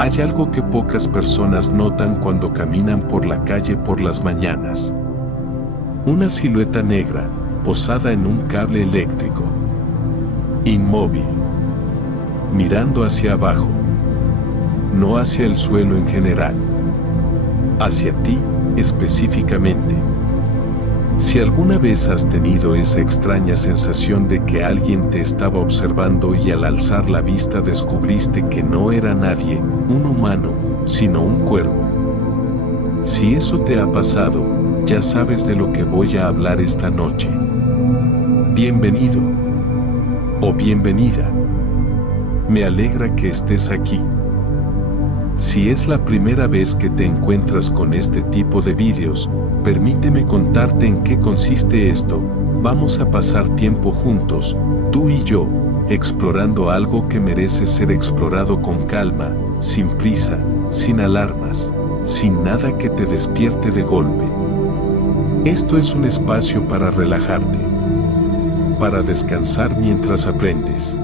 Hay algo que pocas personas notan cuando caminan por la calle por las mañanas. Una silueta negra, posada en un cable eléctrico. Inmóvil. Mirando hacia abajo. No hacia el suelo en general. Hacia ti, específicamente. Si alguna vez has tenido esa extraña sensación de que alguien te estaba observando y al alzar la vista descubriste que no era nadie, un humano, sino un cuervo. Si eso te ha pasado, ya sabes de lo que voy a hablar esta noche. Bienvenido. O bienvenida. Me alegra que estés aquí. Si es la primera vez que te encuentras con este tipo de vídeos, permíteme contarte en qué consiste esto. Vamos a pasar tiempo juntos, tú y yo, explorando algo que merece ser explorado con calma, sin prisa, sin alarmas, sin nada que te despierte de golpe. Esto es un espacio para relajarte, para descansar mientras aprendes,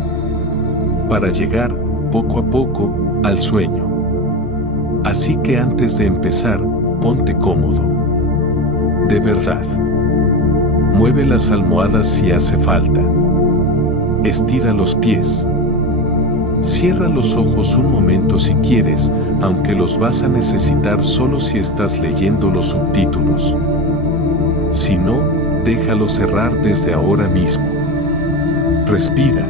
para llegar, poco a poco, al sueño. Así que antes de empezar, ponte cómodo. De verdad. Mueve las almohadas si hace falta. Estira los pies. Cierra los ojos un momento si quieres, aunque los vas a necesitar solo si estás leyendo los subtítulos. Si no, déjalo cerrar desde ahora mismo. Respira.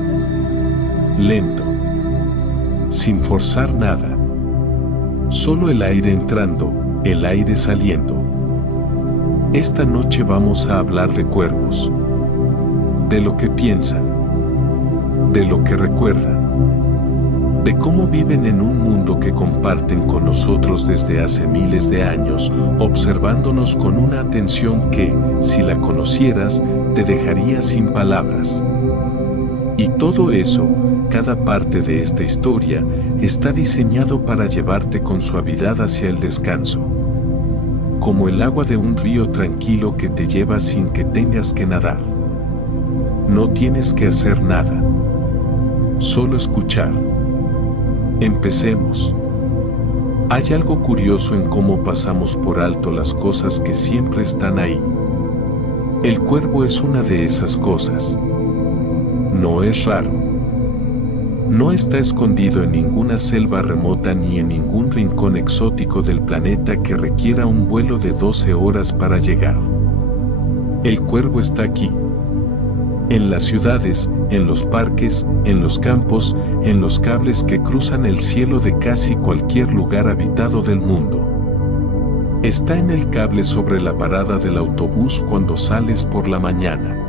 Lento. Sin forzar nada. Solo el aire entrando, el aire saliendo. Esta noche vamos a hablar de cuervos. De lo que piensan. De lo que recuerdan. De cómo viven en un mundo que comparten con nosotros desde hace miles de años, observándonos con una atención que, si la conocieras, te dejaría sin palabras. Y todo eso, cada parte de esta historia, está diseñado para llevarte con suavidad hacia el descanso. Como el agua de un río tranquilo que te lleva sin que tengas que nadar. No tienes que hacer nada. Solo escuchar. Empecemos. Hay algo curioso en cómo pasamos por alto las cosas que siempre están ahí. El cuervo es una de esas cosas. No es raro. No está escondido en ninguna selva remota ni en ningún rincón exótico del planeta que requiera un vuelo de 12 horas para llegar. El cuervo está aquí. En las ciudades, en los parques, en los campos, en los cables que cruzan el cielo de casi cualquier lugar habitado del mundo. Está en el cable sobre la parada del autobús cuando sales por la mañana.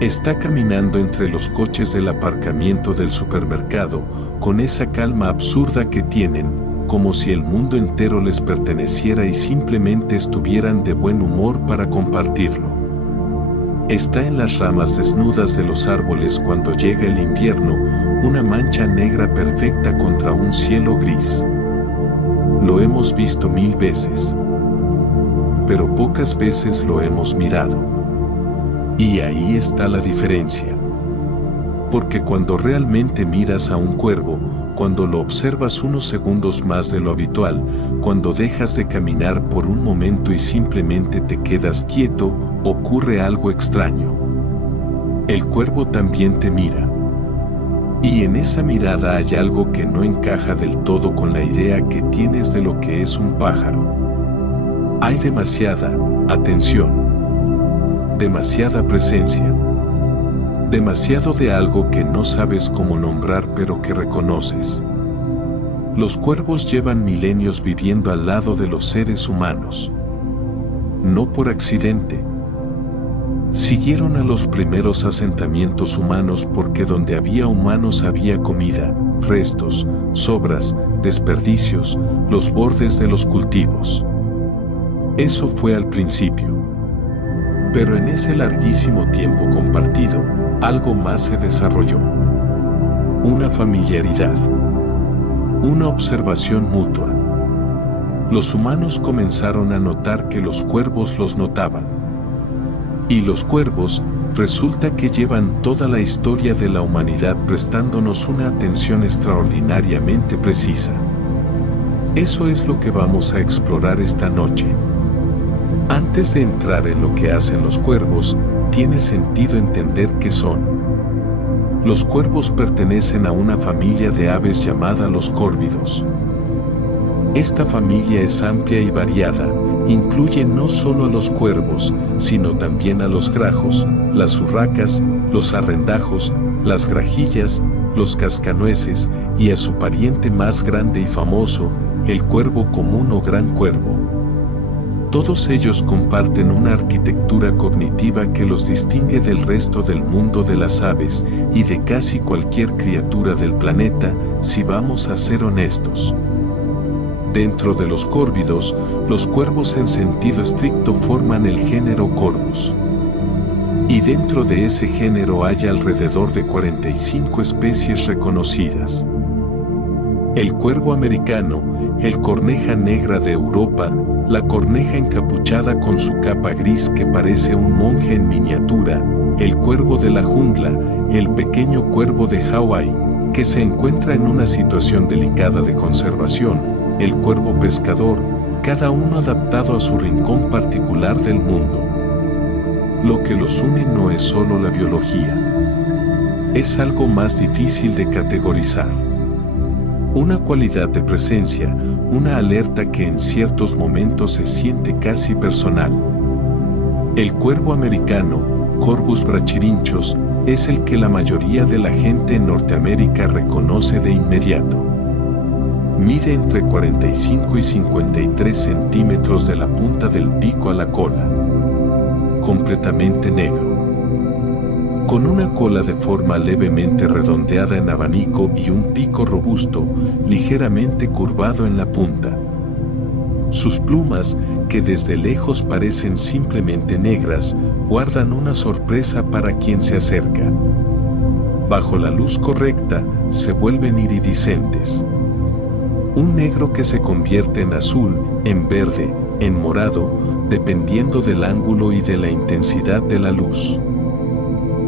Está caminando entre los coches del aparcamiento del supermercado, con esa calma absurda que tienen, como si el mundo entero les perteneciera y simplemente estuvieran de buen humor para compartirlo. Está en las ramas desnudas de los árboles cuando llega el invierno, una mancha negra perfecta contra un cielo gris. Lo hemos visto 1000 veces, pero pocas veces lo hemos mirado. Y ahí está la diferencia. Porque cuando realmente miras a un cuervo, cuando lo observas unos segundos más de lo habitual, cuando dejas de caminar por un momento y simplemente te quedas quieto, ocurre algo extraño. El cuervo también te mira. Y en esa mirada hay algo que no encaja del todo con la idea que tienes de lo que es un pájaro. Hay demasiada atención. Demasiada presencia. Demasiado de algo que no sabes cómo nombrar pero que reconoces. Los cuervos llevan milenios viviendo al lado de los seres humanos. No por accidente. Siguieron a los primeros asentamientos humanos porque donde había humanos había comida, restos, sobras, desperdicios, los bordes de los cultivos. Eso fue al principio. Pero en ese larguísimo tiempo compartido, algo más se desarrolló. Una familiaridad. Una observación mutua. Los humanos comenzaron a notar que los cuervos los notaban. Y los cuervos, resulta que llevan toda la historia de la humanidad prestándonos una atención extraordinariamente precisa. Eso es lo que vamos a explorar esta noche. Antes de entrar en lo que hacen los cuervos, tiene sentido entender qué son. Los cuervos pertenecen a una familia de aves llamada los córvidos. Esta familia es amplia y variada, incluye no solo a los cuervos, sino también a los grajos, las urracas, los arrendajos, las grajillas, los cascanueces y a su pariente más grande y famoso, el cuervo común o gran cuervo. Todos ellos comparten una arquitectura cognitiva que los distingue del resto del mundo de las aves y de casi cualquier criatura del planeta, si vamos a ser honestos. Dentro de los córvidos, los cuervos en sentido estricto forman el género Corvus. Y dentro de ese género hay alrededor de 45 especies reconocidas. El cuervo americano, el corneja negra de Europa, la corneja encapuchada con su capa gris que parece un monje en miniatura, el cuervo de la jungla, el pequeño cuervo de Hawái, que se encuentra en una situación delicada de conservación, el cuervo pescador, cada uno adaptado a su rincón particular del mundo. Lo que los une no es solo la biología. Es algo más difícil de categorizar. Una cualidad de presencia, una alerta que en ciertos momentos se siente casi personal. El cuervo americano, Corvus brachyrinchos, es el que la mayoría de la gente en Norteamérica reconoce de inmediato. Mide entre 45 y 53 centímetros de la punta del pico a la cola. Completamente negro. Con una cola de forma levemente redondeada en abanico y un pico robusto, ligeramente curvado en la punta. Sus plumas, que desde lejos parecen simplemente negras, guardan una sorpresa para quien se acerca. Bajo la luz correcta, se vuelven iridiscentes. Un negro que se convierte en azul, en verde, en morado, dependiendo del ángulo y de la intensidad de la luz.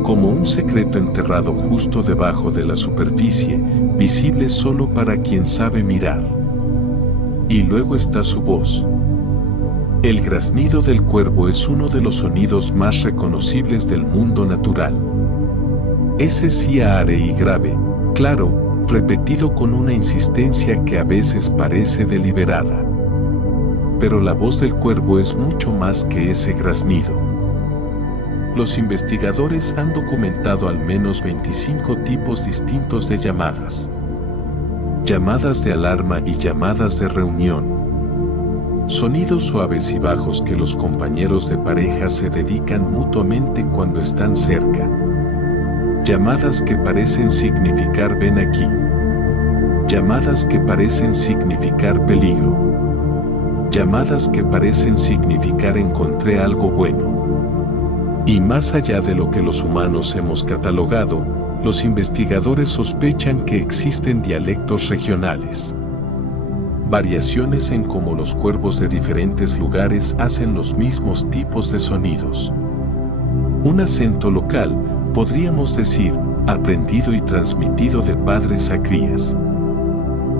Como un secreto enterrado justo debajo de la superficie, visible solo para quien sabe mirar. Y luego está su voz. El graznido del cuervo es uno de los sonidos más reconocibles del mundo natural. Ese sí aare y grave, claro, repetido con una insistencia que a veces parece deliberada. Pero la voz del cuervo es mucho más que ese graznido. Los investigadores han documentado al menos 25 tipos distintos de llamadas. Llamadas de alarma y llamadas de reunión. Sonidos suaves y bajos que los compañeros de pareja se dedican mutuamente cuando están cerca. Llamadas que parecen significar ven aquí. Llamadas que parecen significar peligro. Llamadas que parecen significar encontré algo bueno. Y más allá de lo que los humanos hemos catalogado, los investigadores sospechan que existen dialectos regionales. Variaciones en cómo los cuervos de diferentes lugares hacen los mismos tipos de sonidos. Un acento local, podríamos decir, aprendido y transmitido de padres a crías.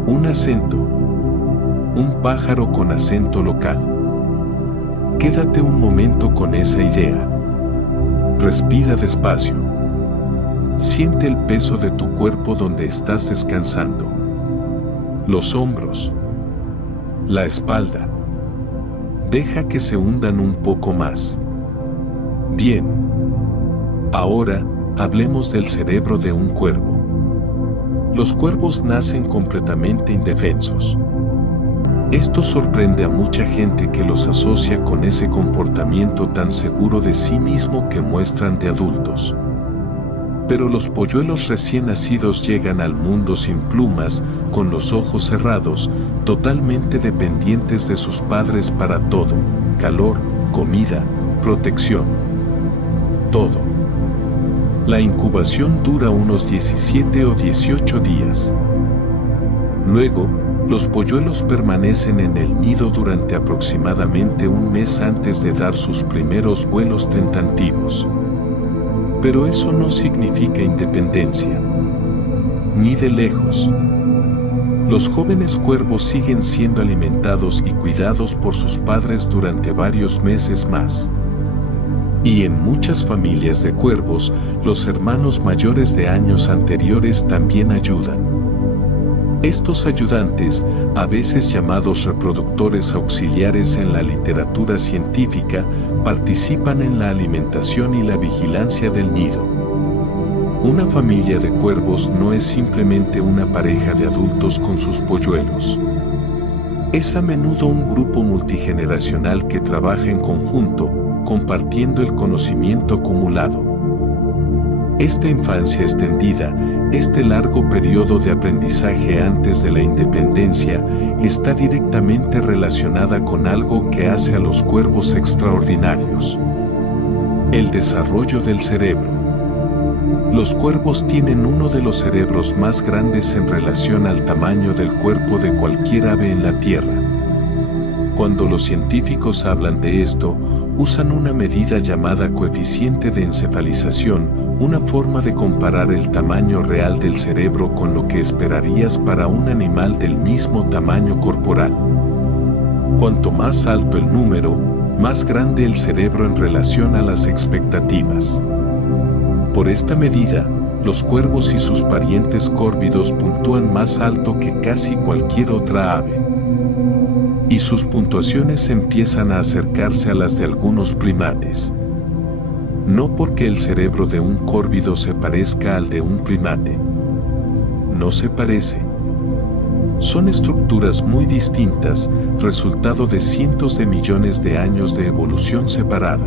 Un acento. Un pájaro con acento local. Quédate un momento con esa idea. Respira despacio. Siente el peso de tu cuerpo donde estás descansando. Los hombros. La espalda. Deja que se hundan un poco más. Bien. Ahora, hablemos del cerebro de un cuervo. Los cuervos nacen completamente indefensos. Esto sorprende a mucha gente que los asocia con ese comportamiento tan seguro de sí mismo que muestran de adultos. Pero los polluelos recién nacidos llegan al mundo sin plumas, con los ojos cerrados, totalmente dependientes de sus padres para todo: calor, comida, protección. Todo. La incubación dura unos 17 o 18 días. Luego, los polluelos permanecen en el nido durante aproximadamente un mes antes de dar sus primeros vuelos tentativos. Pero eso no significa independencia. Ni de lejos. Los jóvenes cuervos siguen siendo alimentados y cuidados por sus padres durante varios meses más. Y en muchas familias de cuervos, los hermanos mayores de años anteriores también ayudan. Estos ayudantes, a veces llamados reproductores auxiliares en la literatura científica, participan en la alimentación y la vigilancia del nido. Una familia de cuervos no es simplemente una pareja de adultos con sus polluelos. Es a menudo un grupo multigeneracional que trabaja en conjunto, compartiendo el conocimiento acumulado. Esta infancia extendida, este largo periodo de aprendizaje antes de la independencia, está directamente relacionada con algo que hace a los cuervos extraordinarios: el desarrollo del cerebro. Los cuervos tienen uno de los cerebros más grandes en relación al tamaño del cuerpo de cualquier ave en la Tierra. Cuando los científicos hablan de esto, usan una medida llamada coeficiente de encefalización, una forma de comparar el tamaño real del cerebro con lo que esperarías para un animal del mismo tamaño corporal. Cuanto más alto el número, más grande el cerebro en relación a las expectativas. Por esta medida, los cuervos y sus parientes córvidos puntúan más alto que casi cualquier otra ave. Y sus puntuaciones empiezan a acercarse a las de algunos primates. No porque el cerebro de un córvido se parezca al de un primate. No se parece. Son estructuras muy distintas, resultado de cientos de millones de años de evolución separada.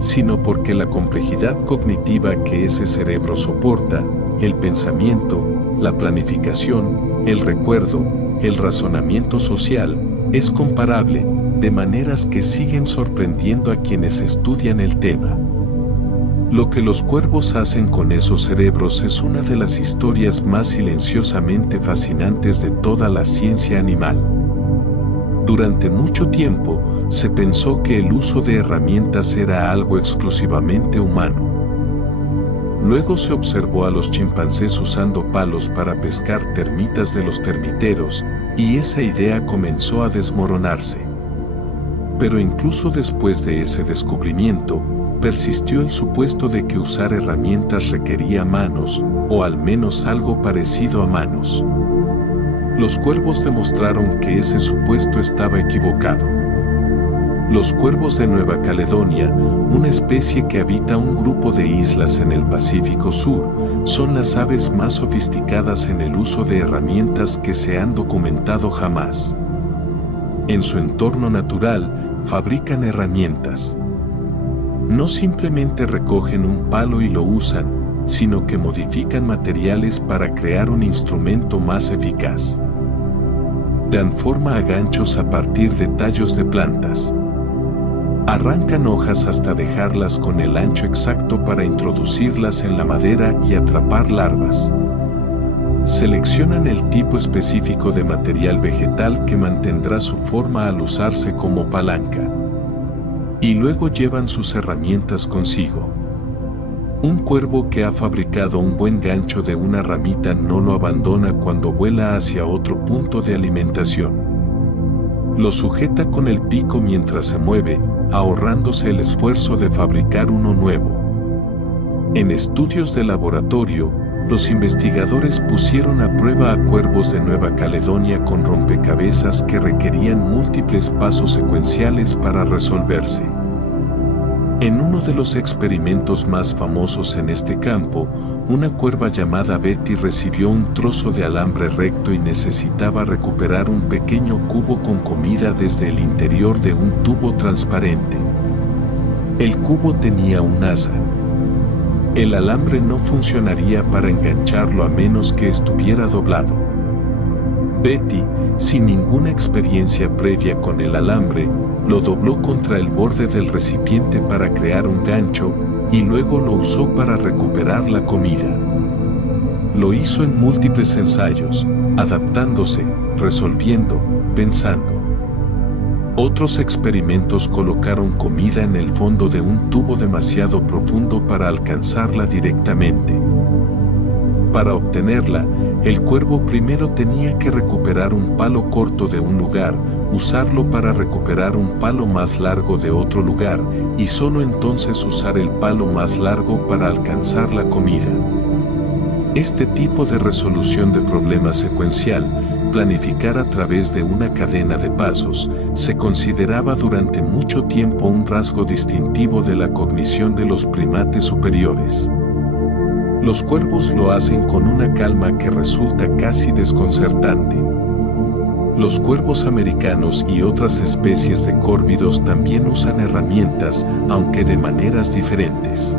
Sino porque la complejidad cognitiva que ese cerebro soporta, el pensamiento, la planificación, el recuerdo, el razonamiento social, es comparable, de maneras que siguen sorprendiendo a quienes estudian el tema. Lo que los cuervos hacen con esos cerebros es una de las historias más silenciosamente fascinantes de toda la ciencia animal. Durante mucho tiempo, se pensó que el uso de herramientas era algo exclusivamente humano. Luego se observó a los chimpancés usando palos para pescar termitas de los termiteros, y esa idea comenzó a desmoronarse. Pero incluso después de ese descubrimiento, persistió el supuesto de que usar herramientas requería manos, o al menos algo parecido a manos. Los cuervos demostraron que ese supuesto estaba equivocado. Los cuervos de Nueva Caledonia, una especie que habita un grupo de islas en el Pacífico Sur, son las aves más sofisticadas en el uso de herramientas que se han documentado jamás. En su entorno natural, fabrican herramientas. No simplemente recogen un palo y lo usan, sino que modifican materiales para crear un instrumento más eficaz. Dan forma a ganchos a partir de tallos de plantas. Arrancan hojas hasta dejarlas con el ancho exacto para introducirlas en la madera y atrapar larvas. Seleccionan el tipo específico de material vegetal que mantendrá su forma al usarse como palanca. Y luego llevan sus herramientas consigo. Un cuervo que ha fabricado un buen gancho de una ramita no lo abandona cuando vuela hacia otro punto de alimentación. Lo sujeta con el pico mientras se mueve, ahorrándose el esfuerzo de fabricar uno nuevo. En estudios de laboratorio, los investigadores pusieron a prueba a cuervos de Nueva Caledonia con rompecabezas que requerían múltiples pasos secuenciales para resolverse. En uno de los experimentos más famosos en este campo, una cuerva llamada Betty recibió un trozo de alambre recto y necesitaba recuperar un pequeño cubo con comida desde el interior de un tubo transparente. El cubo tenía un asa. El alambre no funcionaría para engancharlo a menos que estuviera doblado. Betty, sin ninguna experiencia previa con el alambre, lo dobló contra el borde del recipiente para crear un gancho, y luego lo usó para recuperar la comida. Lo hizo en múltiples ensayos, adaptándose, resolviendo, pensando. Otros experimentos colocaron comida en el fondo de un tubo demasiado profundo para alcanzarla directamente. Para obtenerla, el cuervo primero tenía que recuperar un palo corto de un lugar, usarlo para recuperar un palo más largo de otro lugar, y solo entonces usar el palo más largo para alcanzar la comida. Este tipo de resolución de problemas secuencial, planificar a través de una cadena de pasos, se consideraba durante mucho tiempo un rasgo distintivo de la cognición de los primates superiores. Los cuervos lo hacen con una calma que resulta casi desconcertante. Los cuervos americanos y otras especies de córvidos también usan herramientas, aunque de maneras diferentes.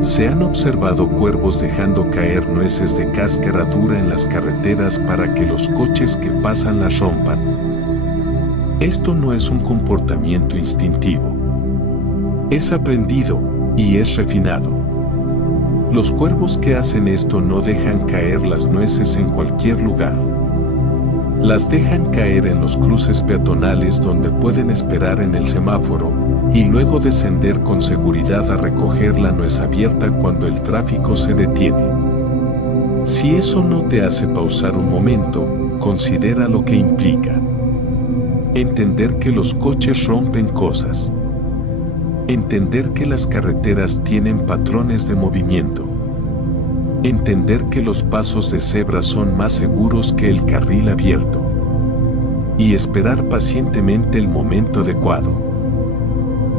Se han observado cuervos dejando caer nueces de cáscara dura en las carreteras para que los coches que pasan las rompan. Esto no es un comportamiento instintivo. Es aprendido y es refinado. Los cuervos que hacen esto no dejan caer las nueces en cualquier lugar. Las dejan caer en los cruces peatonales donde pueden esperar en el semáforo y luego descender con seguridad a recoger la nuez abierta cuando el tráfico se detiene. Si eso no te hace pausar un momento, considera lo que implica. Entender que los coches rompen cosas. Entender que las carreteras tienen patrones de movimiento. Entender que los pasos de cebra son más seguros que el carril abierto. Y esperar pacientemente el momento adecuado.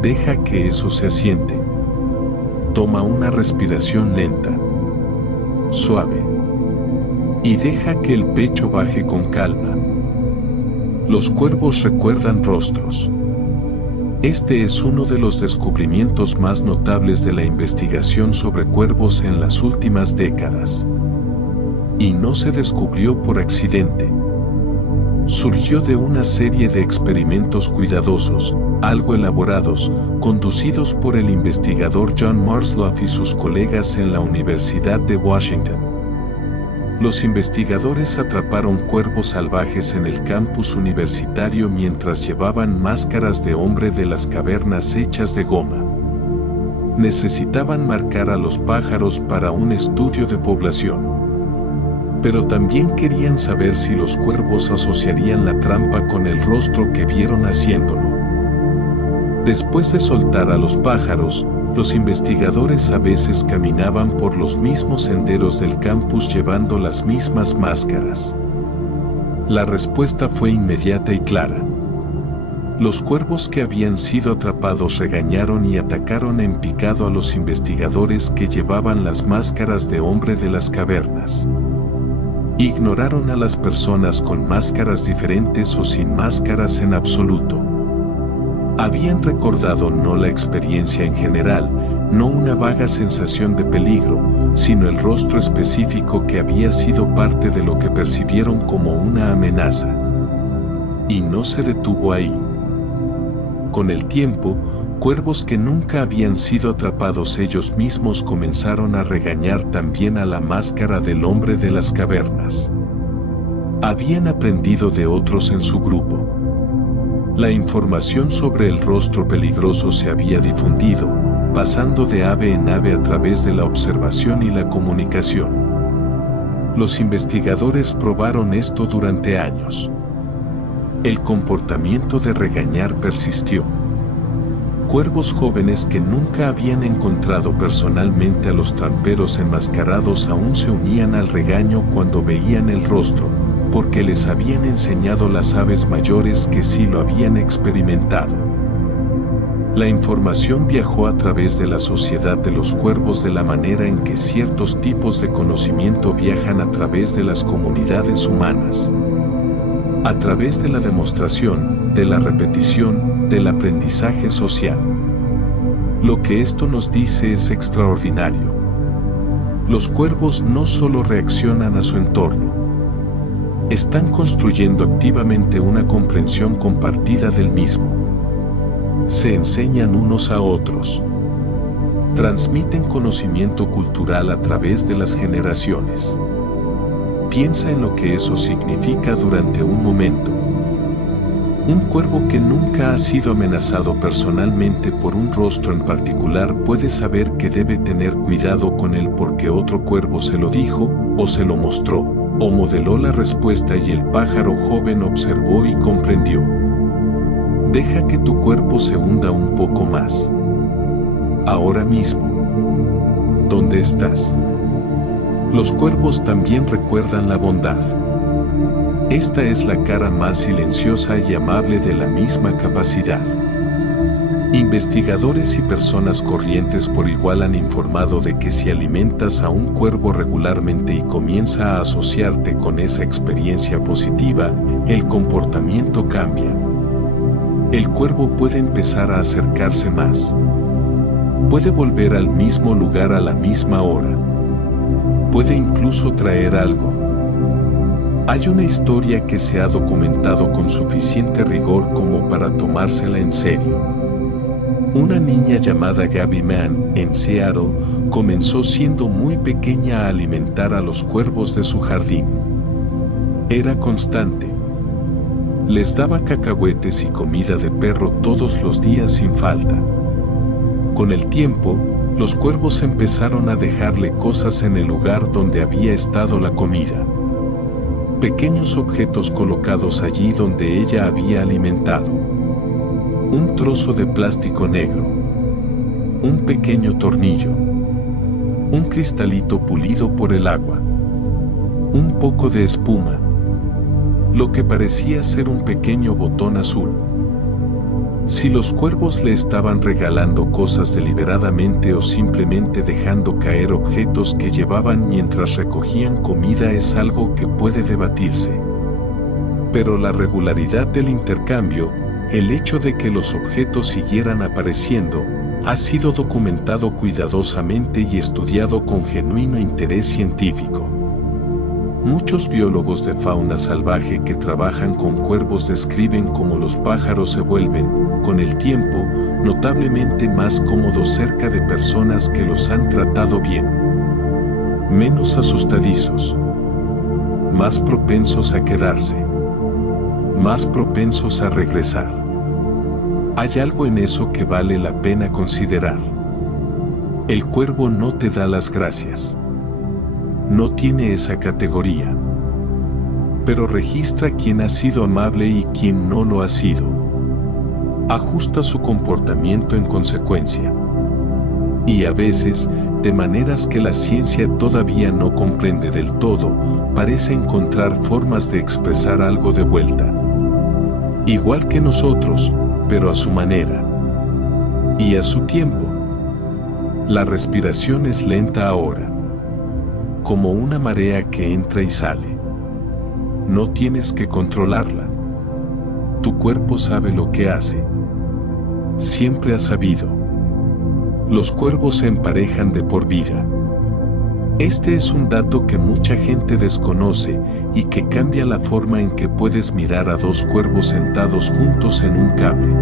Deja que eso se asiente. Toma una respiración lenta, suave. Y deja que el pecho baje con calma. Los cuervos recuerdan rostros. Este es uno de los descubrimientos más notables de la investigación sobre cuervos en las últimas décadas. Y no se descubrió por accidente. Surgió de una serie de experimentos cuidadosos, algo elaborados, conducidos por el investigador John Marsloff y sus colegas en la Universidad de Washington. Los investigadores atraparon cuervos salvajes en el campus universitario mientras llevaban máscaras de hombre de las cavernas hechas de goma. Necesitaban marcar a los pájaros para un estudio de población. Pero también querían saber si los cuervos asociarían la trampa con el rostro que vieron haciéndolo. Después de soltar a los pájaros, los investigadores a veces caminaban por los mismos senderos del campus llevando las mismas máscaras. La respuesta fue inmediata y clara. Los cuervos que habían sido atrapados regañaron y atacaron en picado a los investigadores que llevaban las máscaras de hombre de las cavernas. Ignoraron a las personas con máscaras diferentes o sin máscaras en absoluto. Habían recordado no la experiencia en general, no una vaga sensación de peligro, sino el rostro específico que había sido parte de lo que percibieron como una amenaza. Y no se detuvo ahí. Con el tiempo, cuervos que nunca habían sido atrapados ellos mismos comenzaron a regañar también a la máscara del hombre de las cavernas. Habían aprendido de otros en su grupo. La información sobre el rostro peligroso se había difundido, pasando de ave en ave a través de la observación y la comunicación. Los investigadores probaron esto durante años. El comportamiento de regañar persistió. Cuervos jóvenes que nunca habían encontrado personalmente a los tramperos enmascarados aún se unían al regaño cuando veían el rostro, porque les habían enseñado las aves mayores que sí lo habían experimentado. La información viajó a través de la sociedad de los cuervos de la manera en que ciertos tipos de conocimiento viajan a través de las comunidades humanas. A través de la demostración, de la repetición, del aprendizaje social. Lo que esto nos dice es extraordinario. Los cuervos no solo reaccionan a su entorno. Están construyendo activamente una comprensión compartida del mismo. Se enseñan unos a otros. Transmiten conocimiento cultural a través de las generaciones. Piensa en lo que eso significa durante un momento. Un cuervo que nunca ha sido amenazado personalmente por un rostro en particular puede saber que debe tener cuidado con él porque otro cuervo se lo dijo, o se lo mostró, o modeló la respuesta y el pájaro joven observó y comprendió. Deja que tu cuerpo se hunda un poco más. Ahora mismo. ¿Dónde estás? Los cuervos también recuerdan la bondad. Esta es la cara más silenciosa y amable de la misma capacidad. Investigadores y personas corrientes por igual han informado de que si alimentas a un cuervo regularmente y comienza a asociarte con esa experiencia positiva, el comportamiento cambia. El cuervo puede empezar a acercarse más. Puede volver al mismo lugar a la misma hora. Puede incluso traer algo. Hay una historia que se ha documentado con suficiente rigor como para tomársela en serio. Una niña llamada Gabby Mann, en Seattle, comenzó siendo muy pequeña a alimentar a los cuervos de su jardín. Era constante. Les daba cacahuetes y comida de perro todos los días sin falta. Con el tiempo, los cuervos empezaron a dejarle cosas en el lugar donde había estado la comida. Pequeños objetos colocados allí donde ella había alimentado. Un trozo de plástico negro. Un pequeño tornillo. Un cristalito pulido por el agua. Un poco de espuma. Lo que parecía ser un pequeño botón azul. Si los cuervos le estaban regalando cosas deliberadamente o simplemente dejando caer objetos que llevaban mientras recogían comida es algo que puede debatirse. Pero la regularidad del intercambio, el hecho de que los objetos siguieran apareciendo, ha sido documentado cuidadosamente y estudiado con genuino interés científico. Muchos biólogos de fauna salvaje que trabajan con cuervos describen cómo los pájaros se vuelven, con el tiempo, notablemente más cómodos cerca de personas que los han tratado bien. Menos asustadizos. Más propensos a quedarse. Más propensos a regresar. Hay algo en eso que vale la pena considerar. El cuervo no te da las gracias. No tiene esa categoría. Pero registra quién ha sido amable y quién no lo ha sido. Ajusta su comportamiento en consecuencia. Y a veces, de maneras que la ciencia todavía no comprende del todo, parece encontrar formas de expresar algo de vuelta. Igual que nosotros, pero a su manera. Y a su tiempo. La respiración es lenta ahora. Como una marea que entra y sale. No tienes que controlarla. Tu cuerpo sabe lo que hace. Siempre ha sabido. Los cuervos se emparejan de por vida. Este es un dato que mucha gente desconoce y que cambia la forma en que puedes mirar a dos cuervos sentados juntos en un cable.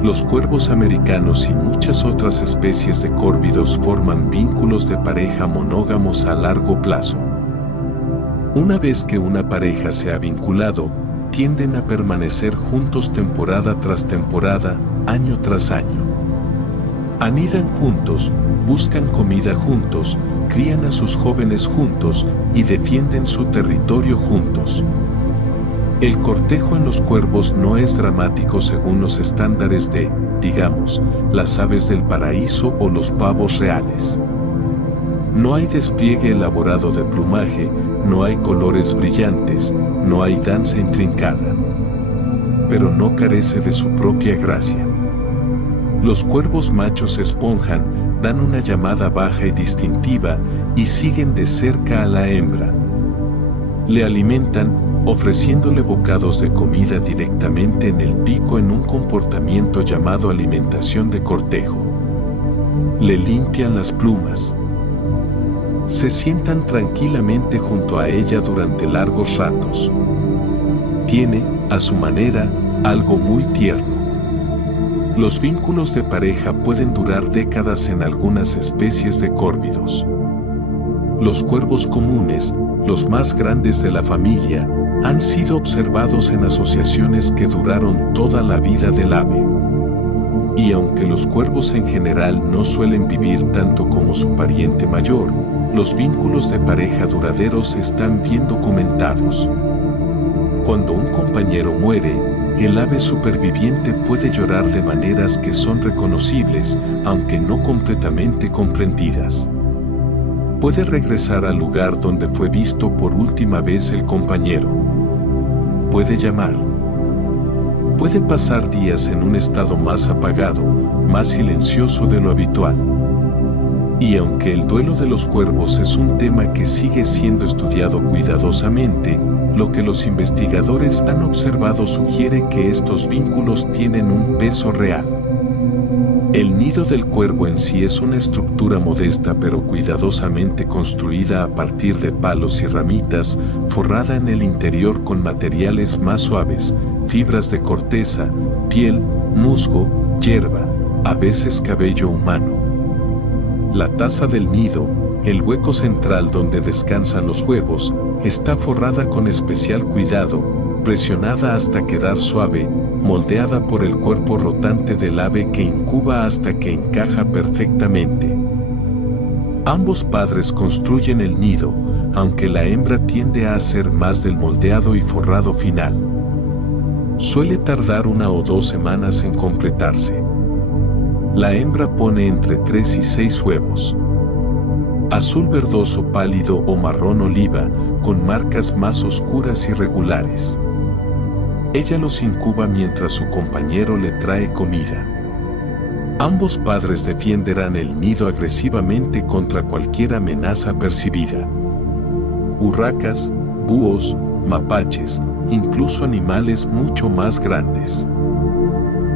Los cuervos americanos y muchas otras especies de córvidos forman vínculos de pareja monógamos a largo plazo. Una vez que una pareja se ha vinculado, tienden a permanecer juntos temporada tras temporada, año tras año. Anidan juntos, buscan comida juntos, crían a sus jóvenes juntos y defienden su territorio juntos. El cortejo en los cuervos no es dramático según los estándares de, digamos, las aves del paraíso o los pavos reales. No hay despliegue elaborado de plumaje, no hay colores brillantes, no hay danza intrincada. Pero no carece de su propia gracia. Los cuervos machos se esponjan, dan una llamada baja y distintiva y siguen de cerca a la hembra. Le alimentan, ofreciéndole bocados de comida directamente en el pico en un comportamiento llamado alimentación de cortejo. Le limpian las plumas. Se sientan tranquilamente junto a ella durante largos ratos. Tiene, a su manera, algo muy tierno. Los vínculos de pareja pueden durar décadas en algunas especies de córvidos. Los cuervos comunes, los más grandes de la familia, han sido observados en asociaciones que duraron toda la vida del ave. Y aunque los cuervos en general no suelen vivir tanto como su pariente mayor, los vínculos de pareja duraderos están bien documentados. Cuando un compañero muere, el ave superviviente puede llorar de maneras que son reconocibles, aunque no completamente comprendidas. Puede regresar al lugar donde fue visto por última vez el compañero. Puede llamar. Puede pasar días en un estado más apagado, más silencioso de lo habitual. Y aunque el duelo de los cuervos es un tema que sigue siendo estudiado cuidadosamente, lo que los investigadores han observado sugiere que estos vínculos tienen un peso real. El nido del cuervo en sí es una estructura modesta pero cuidadosamente construida a partir de palos y ramitas, forrada en el interior con materiales más suaves, fibras de corteza, piel, musgo, hierba, a veces cabello humano. La taza del nido, el hueco central donde descansan los huevos, está forrada con especial cuidado, presionada hasta quedar suave, moldeada por el cuerpo rotante del ave que incuba hasta que encaja perfectamente. Ambos padres construyen el nido, aunque la hembra tiende a hacer más del moldeado y forrado final. Suele tardar 1 o 2 semanas en completarse. La hembra pone entre 3 y 6 huevos. Azul verdoso pálido o marrón oliva, con marcas más oscuras y regulares. Ella los incuba mientras su compañero le trae comida. Ambos padres defenderán el nido agresivamente contra cualquier amenaza percibida. Urracas, búhos, mapaches, incluso animales mucho más grandes.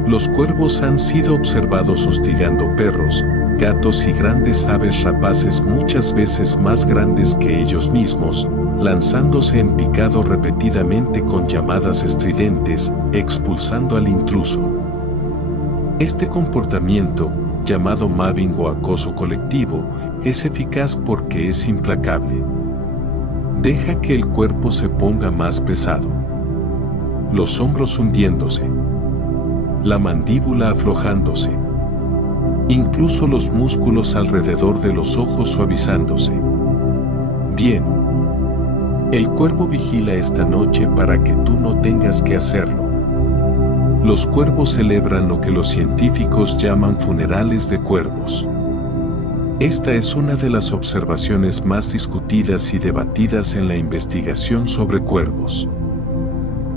Los cuervos han sido observados hostigando perros, gatos y grandes aves rapaces muchas veces más grandes que ellos mismos, lanzándose en picado repetidamente con llamadas estridentes, expulsando al intruso. Este comportamiento, llamado mabbing o acoso colectivo, es eficaz porque es implacable. Deja que el cuerpo se ponga más pesado. Los hombros hundiéndose. La mandíbula aflojándose. Incluso los músculos alrededor de los ojos suavizándose. Bien. El cuervo vigila esta noche para que tú no tengas que hacerlo. Los cuervos celebran lo que los científicos llaman funerales de cuervos. Esta es una de las observaciones más discutidas y debatidas en la investigación sobre cuervos.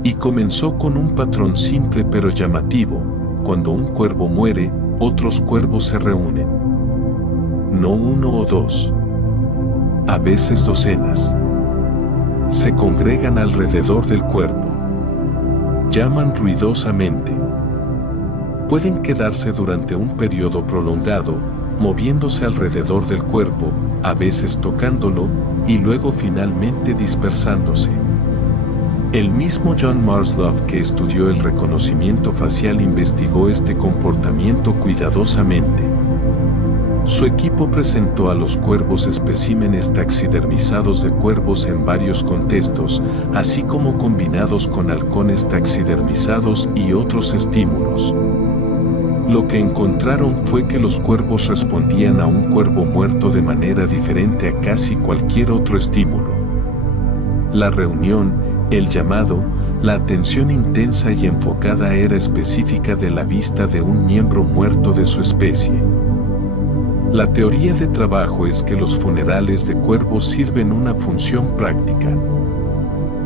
Y comenzó con un patrón simple pero llamativo: cuando un cuervo muere, otros cuervos se reúnen. No 1 o 2. A veces docenas. Se congregan alrededor del cuerpo. Llaman ruidosamente. Pueden quedarse durante un periodo prolongado, moviéndose alrededor del cuerpo, a veces tocándolo, y luego finalmente dispersándose. El mismo John Marslow, que estudió el reconocimiento facial, investigó este comportamiento cuidadosamente. Su equipo presentó a los cuervos especímenes taxidermizados de cuervos en varios contextos, así como combinados con halcones taxidermizados y otros estímulos. Lo que encontraron fue que los cuervos respondían a un cuervo muerto de manera diferente a casi cualquier otro estímulo. La reunión, el llamado, la atención intensa y enfocada era específica de la vista de un miembro muerto de su especie. La teoría de trabajo es que los funerales de cuervos sirven una función práctica.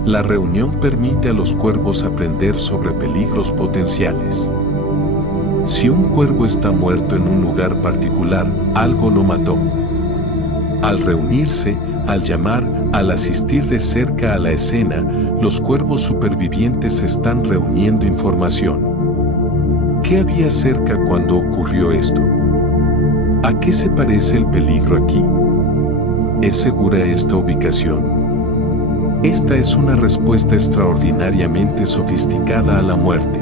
La reunión permite a los cuervos aprender sobre peligros potenciales. Si un cuervo está muerto en un lugar particular, algo lo mató. Al reunirse, al llamar, al asistir de cerca a la escena, los cuervos supervivientes están reuniendo información. ¿Qué había cerca cuando ocurrió esto? ¿A qué se parece el peligro aquí? ¿Es segura esta ubicación? Esta es una respuesta extraordinariamente sofisticada a la muerte.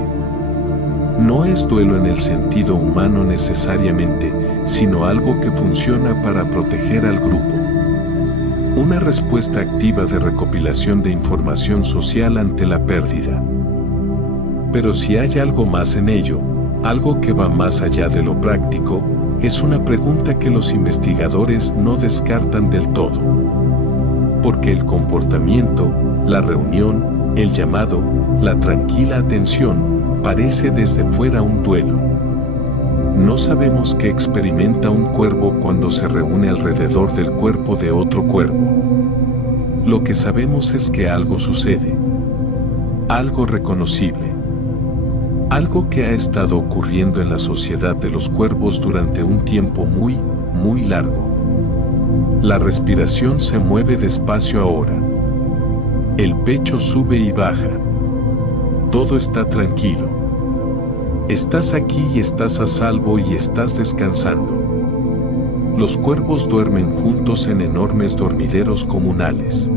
No es duelo en el sentido humano necesariamente, sino algo que funciona para proteger al grupo. Una respuesta activa de recopilación de información social ante la pérdida. Pero si hay algo más en ello, algo que va más allá de lo práctico, es una pregunta que los investigadores no descartan del todo. Porque el comportamiento, la reunión, el llamado, la tranquila atención, parece desde fuera un duelo. No sabemos qué experimenta un cuervo cuando se reúne alrededor del cuerpo de otro cuervo. Lo que sabemos es que algo sucede. Algo reconocible. Algo que ha estado ocurriendo en la sociedad de los cuervos durante un tiempo muy, muy largo. La respiración se mueve despacio ahora. El pecho sube y baja. Todo está tranquilo. Estás aquí y estás a salvo y estás descansando. Los cuervos duermen juntos en enormes dormideros comunales.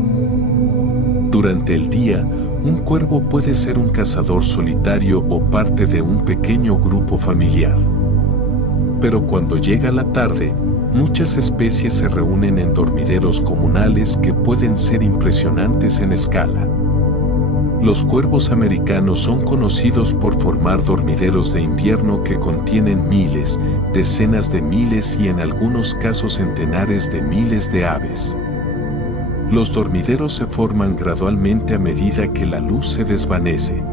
Durante el día, un cuervo puede ser un cazador solitario o parte de un pequeño grupo familiar. Pero cuando llega la tarde, muchas especies se reúnen en dormideros comunales que pueden ser impresionantes en escala. Los cuervos americanos son conocidos por formar dormideros de invierno que contienen miles, decenas de miles y en algunos casos centenares de miles de aves. Los dormideros se forman gradualmente a medida que la luz se desvanece.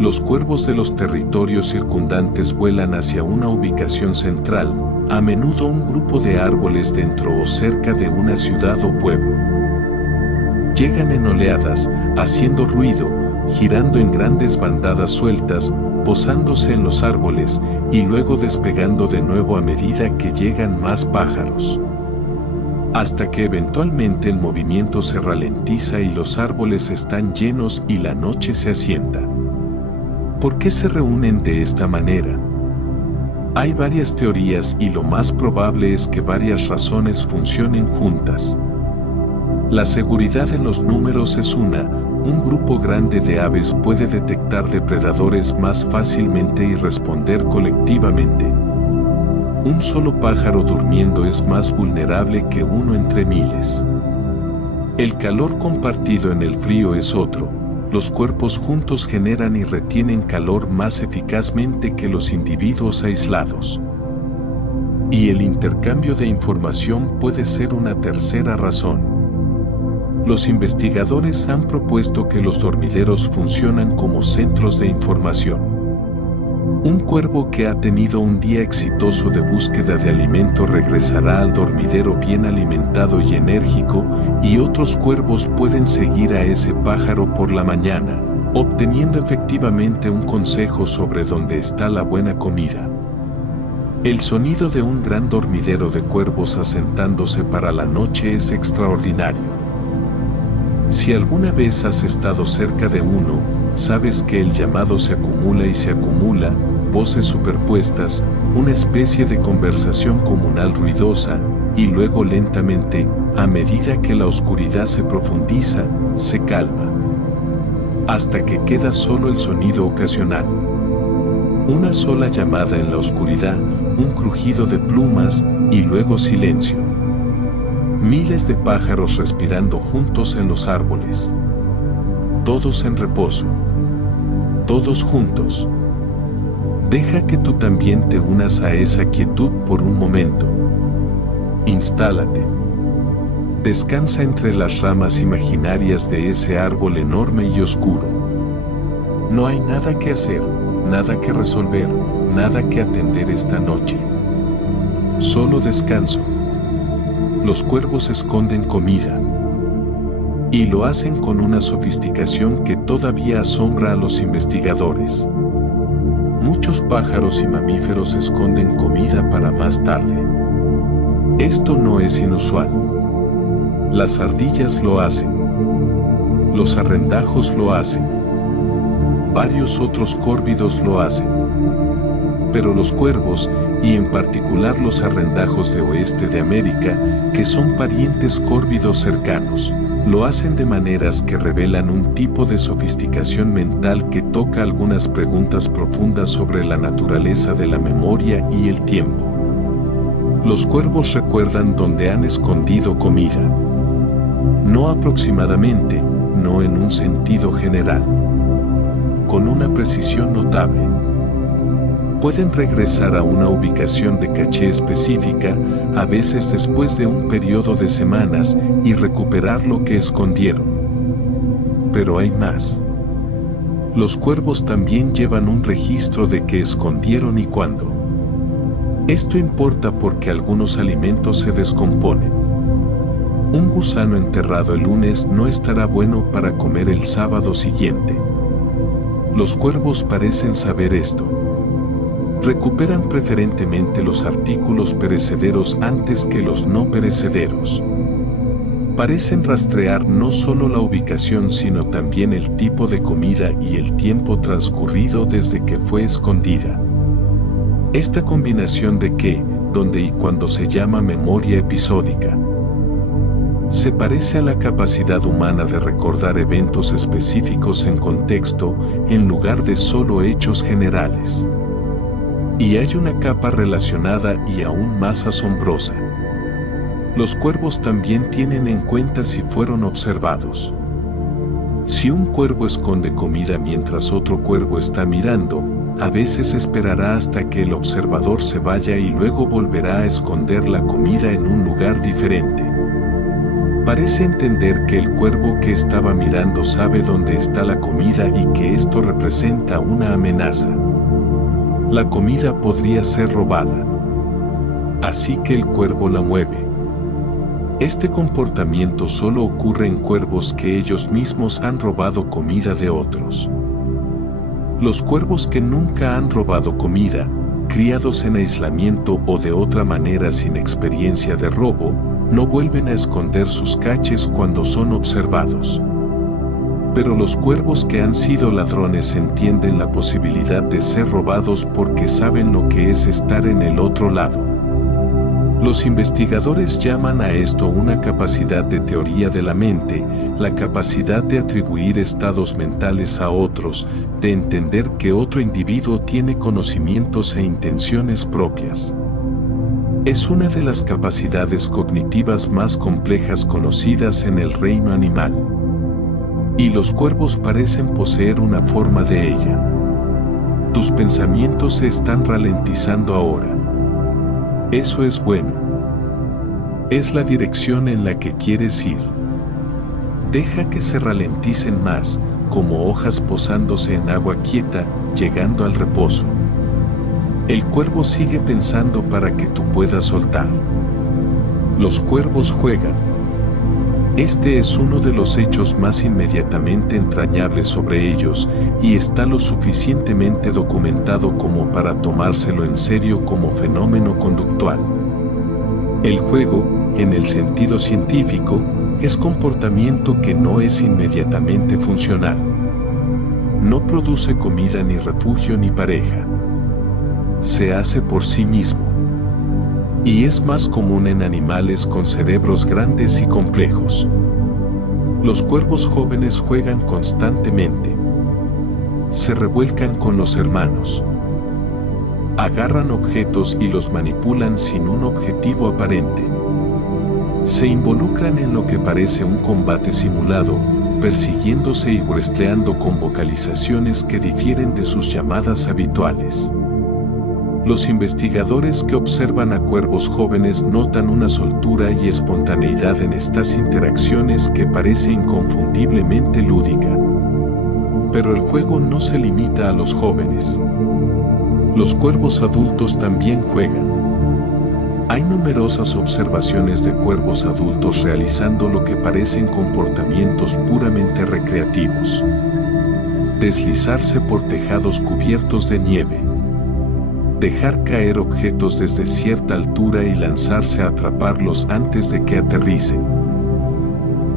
Los cuervos de los territorios circundantes vuelan hacia una ubicación central, a menudo un grupo de árboles dentro o cerca de una ciudad o pueblo. Llegan en oleadas, haciendo ruido, girando en grandes bandadas sueltas, posándose en los árboles y luego despegando de nuevo a medida que llegan más pájaros. Hasta que eventualmente el movimiento se ralentiza y los árboles están llenos y la noche se asienta. ¿Por qué se reúnen de esta manera? Hay varias teorías y lo más probable es que varias razones funcionen juntas. La seguridad en los números es una. Un grupo grande de aves puede detectar depredadores más fácilmente y responder colectivamente. Un solo pájaro durmiendo es más vulnerable que uno entre miles. El calor compartido en el frío es otro. Los cuerpos juntos generan y retienen calor más eficazmente que los individuos aislados. Y el intercambio de información puede ser una tercera razón. Los investigadores han propuesto que los dormideros funcionan como centros de información. Un cuervo que ha tenido un día exitoso de búsqueda de alimento regresará al dormidero bien alimentado y enérgico, y otros cuervos pueden seguir a ese pájaro por la mañana, obteniendo efectivamente un consejo sobre dónde está la buena comida. El sonido de un gran dormidero de cuervos asentándose para la noche es extraordinario. Si alguna vez has estado cerca de uno, sabes que el llamado se acumula y se acumula, voces superpuestas, una especie de conversación comunal ruidosa, y luego lentamente, a medida que la oscuridad se profundiza, se calma. Hasta que queda solo el sonido ocasional. Una sola llamada en la oscuridad, un crujido de plumas, y luego silencio. Miles de pájaros respirando juntos en los árboles. Todos en reposo. Todos juntos. Deja que tú también te unas a esa quietud por un momento. Instálate. Descansa entre las ramas imaginarias de ese árbol enorme y oscuro. No hay nada que hacer, nada que resolver, nada que atender esta noche. Solo descanso. Los cuervos esconden comida. Y lo hacen con una sofisticación que todavía asombra a los investigadores. Muchos pájaros y mamíferos esconden comida para más tarde. Esto no es inusual. Las ardillas lo hacen. Los arrendajos lo hacen. Varios otros córvidos lo hacen. Pero los cuervos, y en particular los arrendajos de oeste de América, que son parientes córvidos cercanos, lo hacen de maneras que revelan un tipo de sofisticación mental que toca algunas preguntas profundas sobre la naturaleza de la memoria y el tiempo. Los cuervos recuerdan dónde han escondido comida. no aproximadamente, no en un sentido general, con una precisión notable. Pueden regresar a una ubicación de caché específica, a veces después de un periodo de semanas, y recuperar lo que escondieron. Pero hay más. Los cuervos también llevan un registro de qué escondieron y cuándo. Esto importa porque algunos alimentos se descomponen. Un gusano enterrado el lunes no estará bueno para comer el sábado siguiente. Los cuervos parecen saber esto. Recuperan preferentemente los artículos perecederos antes que los no perecederos. Parecen rastrear no solo la ubicación sino también el tipo de comida y el tiempo transcurrido desde que fue escondida. Esta combinación de qué, dónde y cuándo se llama memoria episódica. Se parece a la capacidad humana de recordar eventos específicos en contexto, en lugar de solo hechos generales. Y hay una capa relacionada y aún más asombrosa. Los cuervos también tienen en cuenta si fueron observados. Si un cuervo esconde comida mientras otro cuervo está mirando, a veces esperará hasta que el observador se vaya y luego volverá a esconder la comida en un lugar diferente. Parece entender que el cuervo que estaba mirando sabe dónde está la comida y que esto representa una amenaza. La comida podría ser robada. Así que el cuervo la mueve. Este comportamiento solo ocurre en cuervos que ellos mismos han robado comida de otros. Los cuervos que nunca han robado comida, criados en aislamiento o de otra manera sin experiencia de robo, no vuelven a esconder sus caches cuando son observados. Pero los cuervos que han sido ladrones entienden la posibilidad de ser robados porque saben lo que es estar en el otro lado. Los investigadores llaman a esto una capacidad de teoría de la mente, la capacidad de atribuir estados mentales a otros, de entender que otro individuo tiene conocimientos e intenciones propias. Es una de las capacidades cognitivas más complejas conocidas en el reino animal. Y los cuervos parecen poseer una forma de ella. Tus pensamientos se están ralentizando ahora. Eso es bueno. Es la dirección en la que quieres ir. Deja que se ralenticen más, como hojas posándose en agua quieta, llegando al reposo. El cuervo sigue pensando para que tú puedas soltar. Los cuervos juegan. Este es uno de los hechos más inmediatamente entrañables sobre ellos, y está lo suficientemente documentado como para tomárselo en serio como fenómeno conductual. El juego, en el sentido científico, es comportamiento que no es inmediatamente funcional. No produce comida ni refugio ni pareja. Se hace por sí mismo. Y es más común en animales con cerebros grandes y complejos. Los cuervos jóvenes juegan constantemente. Se revuelcan con los hermanos. Agarran objetos y los manipulan sin un objetivo aparente. Se involucran en lo que parece un combate simulado, persiguiéndose y rastreando con vocalizaciones que difieren de sus llamadas habituales. Los investigadores que observan a cuervos jóvenes notan una soltura y espontaneidad en estas interacciones que parece inconfundiblemente lúdica. Pero el juego no se limita a los jóvenes. Los cuervos adultos también juegan. Hay numerosas observaciones de cuervos adultos realizando lo que parecen comportamientos puramente recreativos. Deslizarse por tejados cubiertos de nieve. Dejar caer objetos desde cierta altura y lanzarse a atraparlos antes de que aterricen.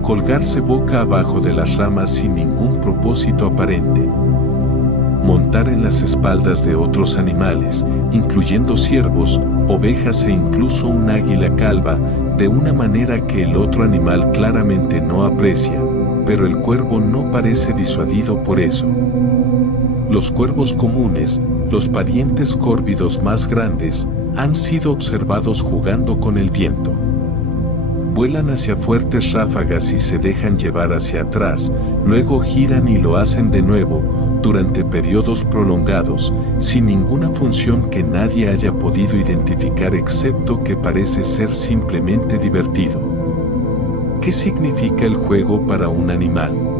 Colgarse boca abajo de las ramas sin ningún propósito aparente. Montar en las espaldas de otros animales, incluyendo ciervos, ovejas e incluso un águila calva, de una manera que el otro animal claramente no aprecia, pero el cuervo no parece disuadido por eso. Los cuervos comunes, los parientes córvidos más grandes, han sido observados jugando con el viento. Vuelan hacia fuertes ráfagas y se dejan llevar hacia atrás, luego giran y lo hacen de nuevo, durante periodos prolongados, sin ninguna función que nadie haya podido identificar excepto que parece ser simplemente divertido. ¿Qué significa el juego para un animal?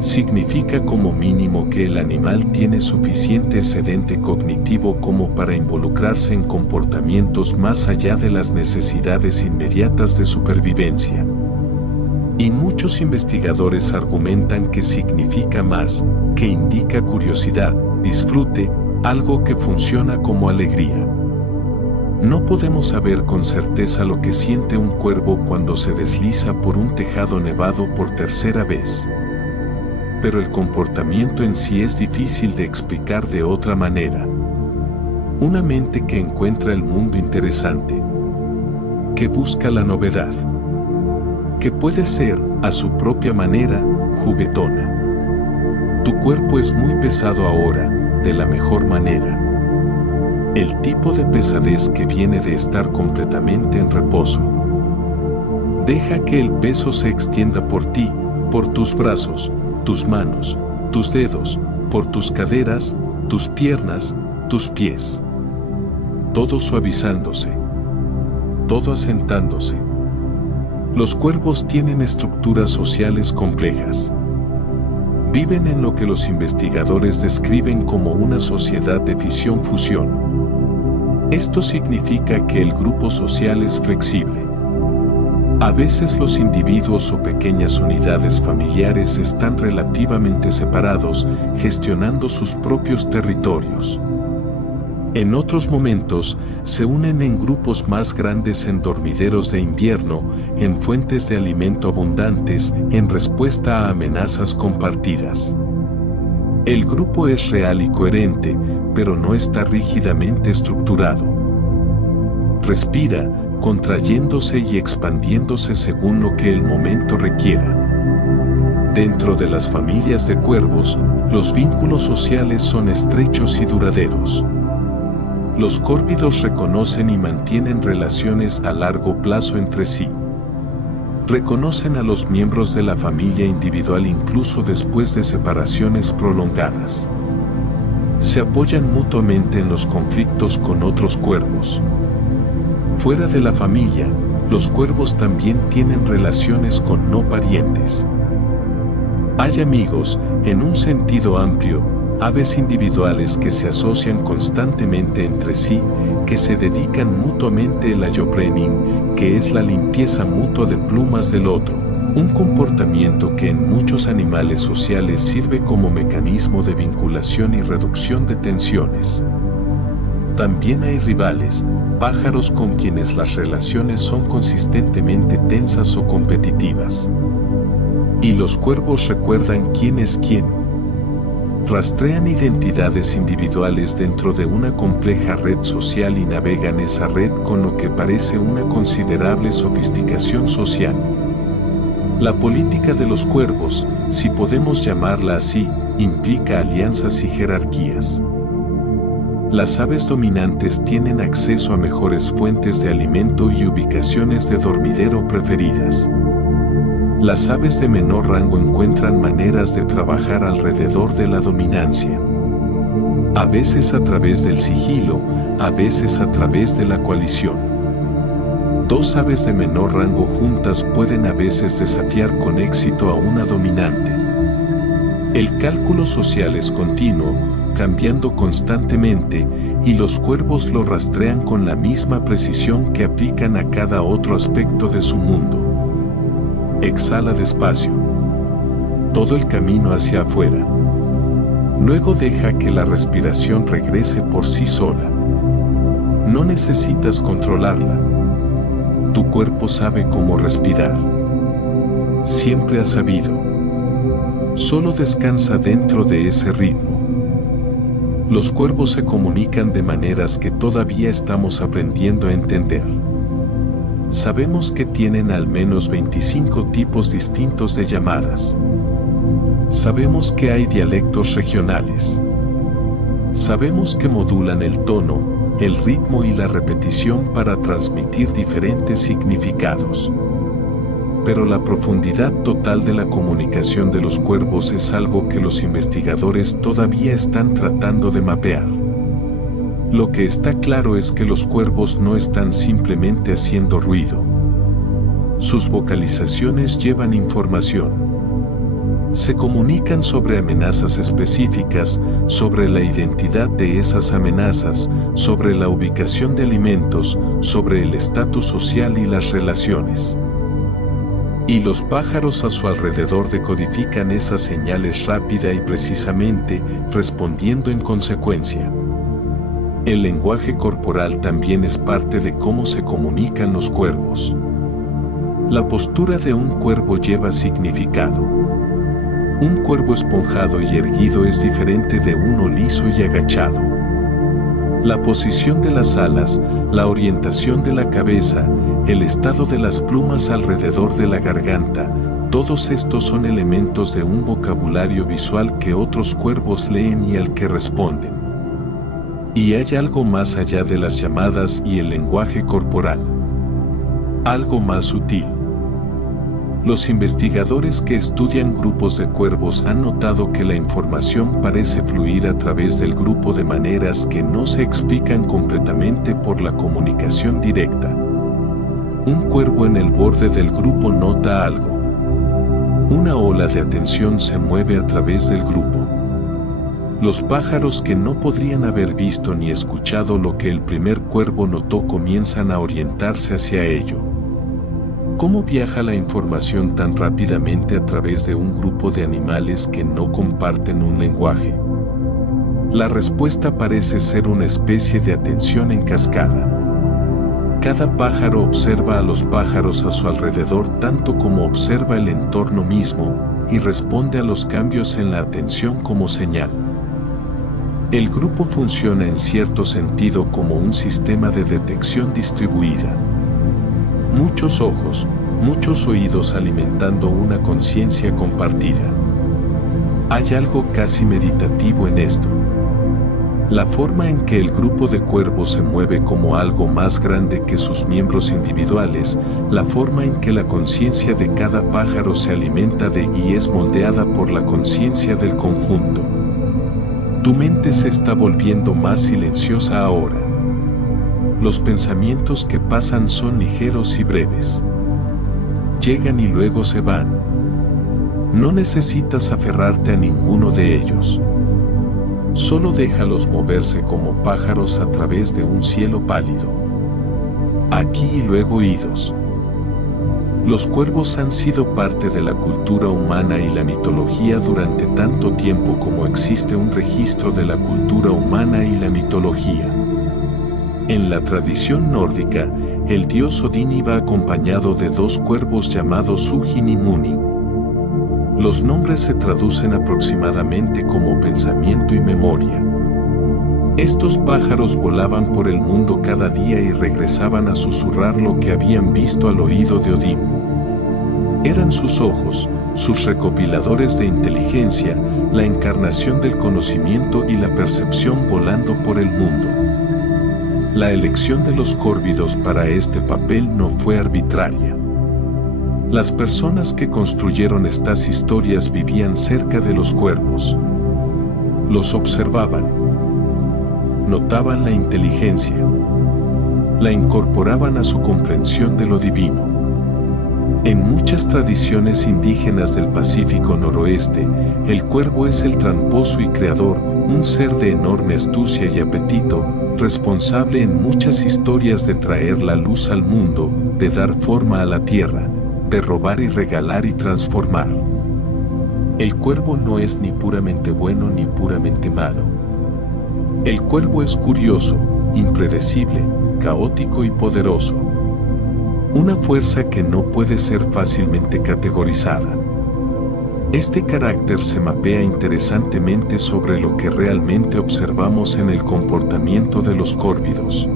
Significa como mínimo que el animal tiene suficiente excedente cognitivo como para involucrarse en comportamientos más allá de las necesidades inmediatas de supervivencia. Y muchos investigadores argumentan que significa más, que indica curiosidad, disfrute, algo que funciona como alegría. No podemos saber con certeza lo que siente un cuervo cuando se desliza por un tejado nevado por tercera vez. Pero el comportamiento en sí es difícil de explicar de otra manera. Una mente que encuentra el mundo interesante, que busca la novedad, que puede ser, a su propia manera, juguetona. Tu cuerpo es muy pesado ahora, de la mejor manera. El tipo de pesadez que viene de estar completamente en reposo. Deja que el peso se extienda por ti, por tus brazos, tus manos, tus dedos, por tus caderas, tus piernas, tus pies. Todo suavizándose. Todo asentándose. Los cuervos tienen estructuras sociales complejas. Viven en lo que los investigadores describen como una sociedad de fisión-fusión. Esto significa que el grupo social es flexible. A veces los individuos o pequeñas unidades familiares están relativamente separados, gestionando sus propios territorios. En otros momentos, se unen en grupos más grandes en dormideros de invierno, en fuentes de alimento abundantes, en respuesta a amenazas compartidas. El grupo es real y coherente, pero no está rígidamente estructurado. Respira, contrayéndose y expandiéndose según lo que el momento requiera. Dentro de las familias de cuervos, los vínculos sociales son estrechos y duraderos. Los córvidos reconocen y mantienen relaciones a largo plazo entre sí. Reconocen a los miembros de la familia individual incluso después de separaciones prolongadas. Se apoyan mutuamente en los conflictos con otros cuervos. Fuera de la familia, los cuervos también tienen relaciones con no parientes. Hay amigos, en un sentido amplio, aves individuales que se asocian constantemente entre sí, que se dedican mutuamente el ayoprening, que es la limpieza mutua de plumas del otro, un comportamiento que en muchos animales sociales sirve como mecanismo de vinculación y reducción de tensiones. También hay rivales, pájaros con quienes las relaciones son consistentemente tensas o competitivas. Y los cuervos recuerdan quién es quién. Rastrean identidades individuales dentro de una compleja red social y navegan esa red con lo que parece una considerable sofisticación social. La política de los cuervos, si podemos llamarla así, implica alianzas y jerarquías. Las aves dominantes tienen acceso a mejores fuentes de alimento y ubicaciones de dormidero preferidas. Las aves de menor rango encuentran maneras de trabajar alrededor de la dominancia. A veces a través del sigilo, a veces a través de la coalición. Dos aves de menor rango juntas pueden a veces desafiar con éxito a una dominante. El cálculo social es continuo, cambiando constantemente, y los cuervos lo rastrean con la misma precisión que aplican a cada otro aspecto de su mundo. Exhala despacio. Todo el camino hacia afuera. Luego deja que la respiración regrese por sí sola. No necesitas controlarla. Tu cuerpo sabe cómo respirar. Siempre ha sabido. Solo descansa dentro de ese ritmo. Los cuervos se comunican de maneras que todavía estamos aprendiendo a entender. Sabemos que tienen al menos 25 tipos distintos de llamadas. Sabemos que hay dialectos regionales. Sabemos que modulan el tono, el ritmo y la repetición para transmitir diferentes significados. Pero la profundidad total de la comunicación de los cuervos es algo que los investigadores todavía están tratando de mapear. Lo que está claro es que los cuervos no están simplemente haciendo ruido. Sus vocalizaciones llevan información. Se comunican sobre amenazas específicas, sobre la identidad de esas amenazas, sobre la ubicación de alimentos, sobre el estatus social y las relaciones. Y los pájaros a su alrededor decodifican esas señales rápida y precisamente, respondiendo en consecuencia. El lenguaje corporal también es parte de cómo se comunican los cuervos. La postura de un cuervo lleva significado. Un cuervo esponjado y erguido es diferente de uno liso y agachado. La posición de las alas, la orientación de la cabeza, el estado de las plumas alrededor de la garganta, todos estos son elementos de un vocabulario visual que otros cuervos leen y al que responden. Y hay algo más allá de las llamadas y el lenguaje corporal. Algo más sutil. Los investigadores que estudian grupos de cuervos han notado que la información parece fluir a través del grupo de maneras que no se explican completamente por la comunicación directa. Un cuervo en el borde del grupo nota algo. Una ola de atención se mueve a través del grupo. Los pájaros que no podrían haber visto ni escuchado lo que el primer cuervo notó comienzan a orientarse hacia ello. ¿Cómo viaja la información tan rápidamente a través de un grupo de animales que no comparten un lenguaje? La respuesta parece ser una especie de atención en cascada. Cada pájaro observa a los pájaros a su alrededor tanto como observa el entorno mismo y responde a los cambios en la atención como señal. El grupo funciona en cierto sentido como un sistema de detección distribuida. Muchos ojos, muchos oídos alimentando una conciencia compartida. Hay algo casi meditativo en esto. La forma en que el grupo de cuervos se mueve como algo más grande que sus miembros individuales, la forma en que la conciencia de cada pájaro se alimenta de y es moldeada por la conciencia del conjunto. Tu mente se está volviendo más silenciosa ahora. Los pensamientos que pasan son ligeros y breves. Llegan y luego se van. No necesitas aferrarte a ninguno de ellos. Solo déjalos moverse como pájaros a través de un cielo pálido. Aquí y luego idos. Los cuervos han sido parte de la cultura humana y la mitología durante tanto tiempo como existe un registro de la cultura humana y la mitología. En la tradición nórdica, el dios Odín iba acompañado de dos cuervos llamados Hugin y Munin. Los nombres se traducen aproximadamente como pensamiento y memoria. Estos pájaros volaban por el mundo cada día y regresaban a susurrar lo que habían visto al oído de Odín. Eran sus ojos, sus recopiladores de inteligencia, la encarnación del conocimiento y la percepción volando por el mundo. La elección de los córvidos para este papel no fue arbitraria. Las personas que construyeron estas historias vivían cerca de los cuervos. Los observaban. Notaban la inteligencia. La incorporaban a su comprensión de lo divino. En muchas tradiciones indígenas del Pacífico Noroeste, el cuervo es el tramposo y creador, un ser de enorme astucia y apetito, responsable en muchas historias de traer la luz al mundo, de dar forma a la tierra, de robar y regalar y transformar. El cuervo no es ni puramente bueno ni puramente malo. El cuervo es curioso, impredecible, caótico y poderoso. Una fuerza que no puede ser fácilmente categorizada. Este carácter se mapea interesantemente sobre lo que realmente observamos en el comportamiento de los córvidos.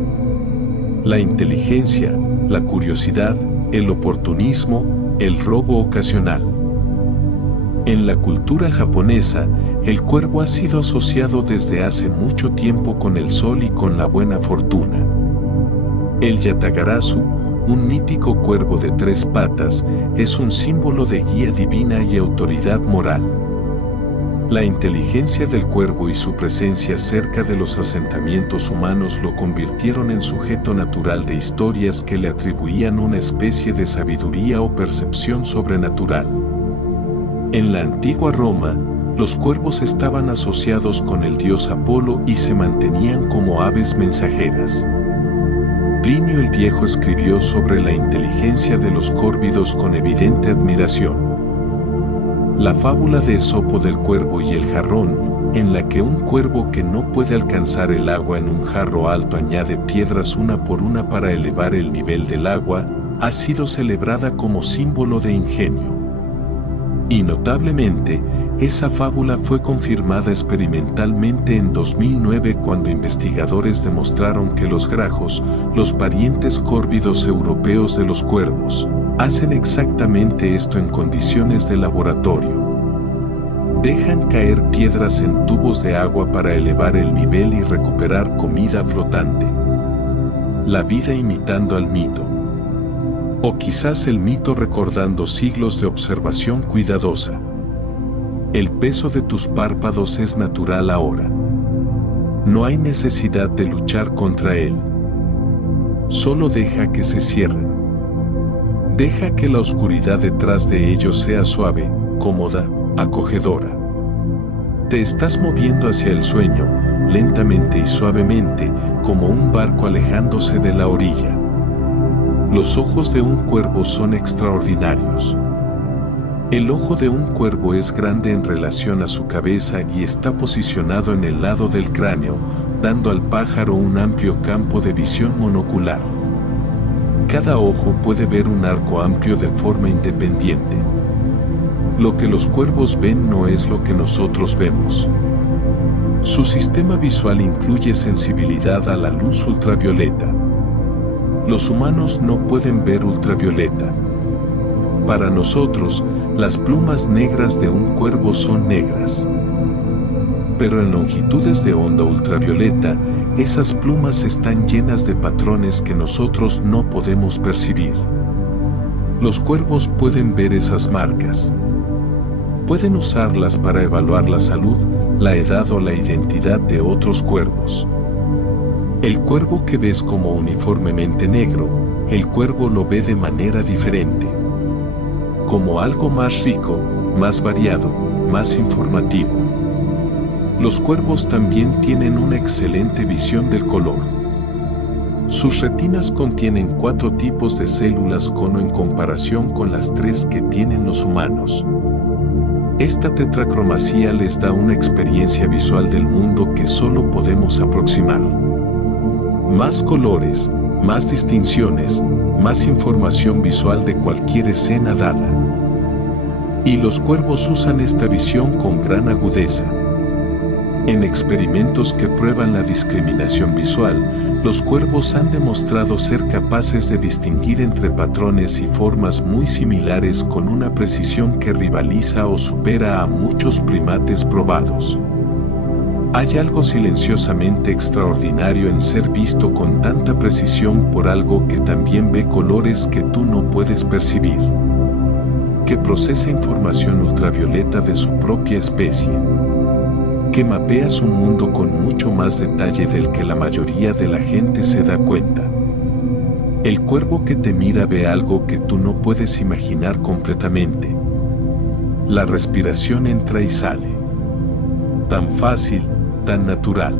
La inteligencia, la curiosidad, el oportunismo, el robo ocasional. En la cultura japonesa, el cuervo ha sido asociado desde hace mucho tiempo con el sol y con la buena fortuna. El Yatagarasu, un mítico cuervo de 3 patas, es un símbolo de guía divina y autoridad moral. La inteligencia del cuervo y su presencia cerca de los asentamientos humanos lo convirtieron en sujeto natural de historias que le atribuían una especie de sabiduría o percepción sobrenatural. En la antigua Roma, los cuervos estaban asociados con el dios Apolo y se mantenían como aves mensajeras. Plinio el Viejo escribió sobre la inteligencia de los córvidos con evidente admiración. La fábula de Esopo del cuervo y el jarrón, en la que un cuervo que no puede alcanzar el agua en un jarro alto añade piedras una por una para elevar el nivel del agua, ha sido celebrada como símbolo de ingenio. Y notablemente, esa fábula fue confirmada experimentalmente en 2009 cuando investigadores demostraron que los grajos, los parientes córvidos europeos de los cuervos, hacen exactamente esto en condiciones de laboratorio. Dejan caer piedras en tubos de agua para elevar el nivel y recuperar comida flotante. La vida imitando al mito. O quizás el mito recordando siglos de observación cuidadosa. El peso de tus párpados es natural ahora. No hay necesidad de luchar contra él. Solo deja que se cierren. Deja que la oscuridad detrás de ellos sea suave, cómoda, acogedora. Te estás moviendo hacia el sueño, lentamente y suavemente, como un barco alejándose de la orilla. Los ojos de un cuervo son extraordinarios. El ojo de un cuervo es grande en relación a su cabeza y está posicionado en el lado del cráneo, dando al pájaro un amplio campo de visión monocular. Cada ojo puede ver un arco amplio de forma independiente. Lo que los cuervos ven no es lo que nosotros vemos. Su sistema visual incluye sensibilidad a la luz ultravioleta. Los humanos no pueden ver ultravioleta. Para nosotros, las plumas negras de un cuervo son negras. Pero en longitudes de onda ultravioleta, esas plumas están llenas de patrones que nosotros no podemos percibir. Los cuervos pueden ver esas marcas. Pueden usarlas para evaluar la salud, la edad o la identidad de otros cuervos. El cuervo que ves como uniformemente negro, el cuervo lo ve de manera diferente. Como algo más rico, más variado, más informativo. Los cuervos también tienen una excelente visión del color. Sus retinas contienen 4 tipos de células cono en comparación con las 3 que tienen los humanos. Esta tetracromacia les da una experiencia visual del mundo que solo podemos aproximar. Más colores, más distinciones, más información visual de cualquier escena dada. Y los cuervos usan esta visión con gran agudeza. En experimentos que prueban la discriminación visual, los cuervos han demostrado ser capaces de distinguir entre patrones y formas muy similares con una precisión que rivaliza o supera a muchos primates probados. Hay algo silenciosamente extraordinario en ser visto con tanta precisión por algo que también ve colores que tú no puedes percibir, que procesa información ultravioleta de su propia especie, que mapea su mundo con mucho más detalle del que la mayoría de la gente se da cuenta. El cuervo que te mira ve algo que tú no puedes imaginar completamente. La respiración entra y sale. Tan fácil, tan natural.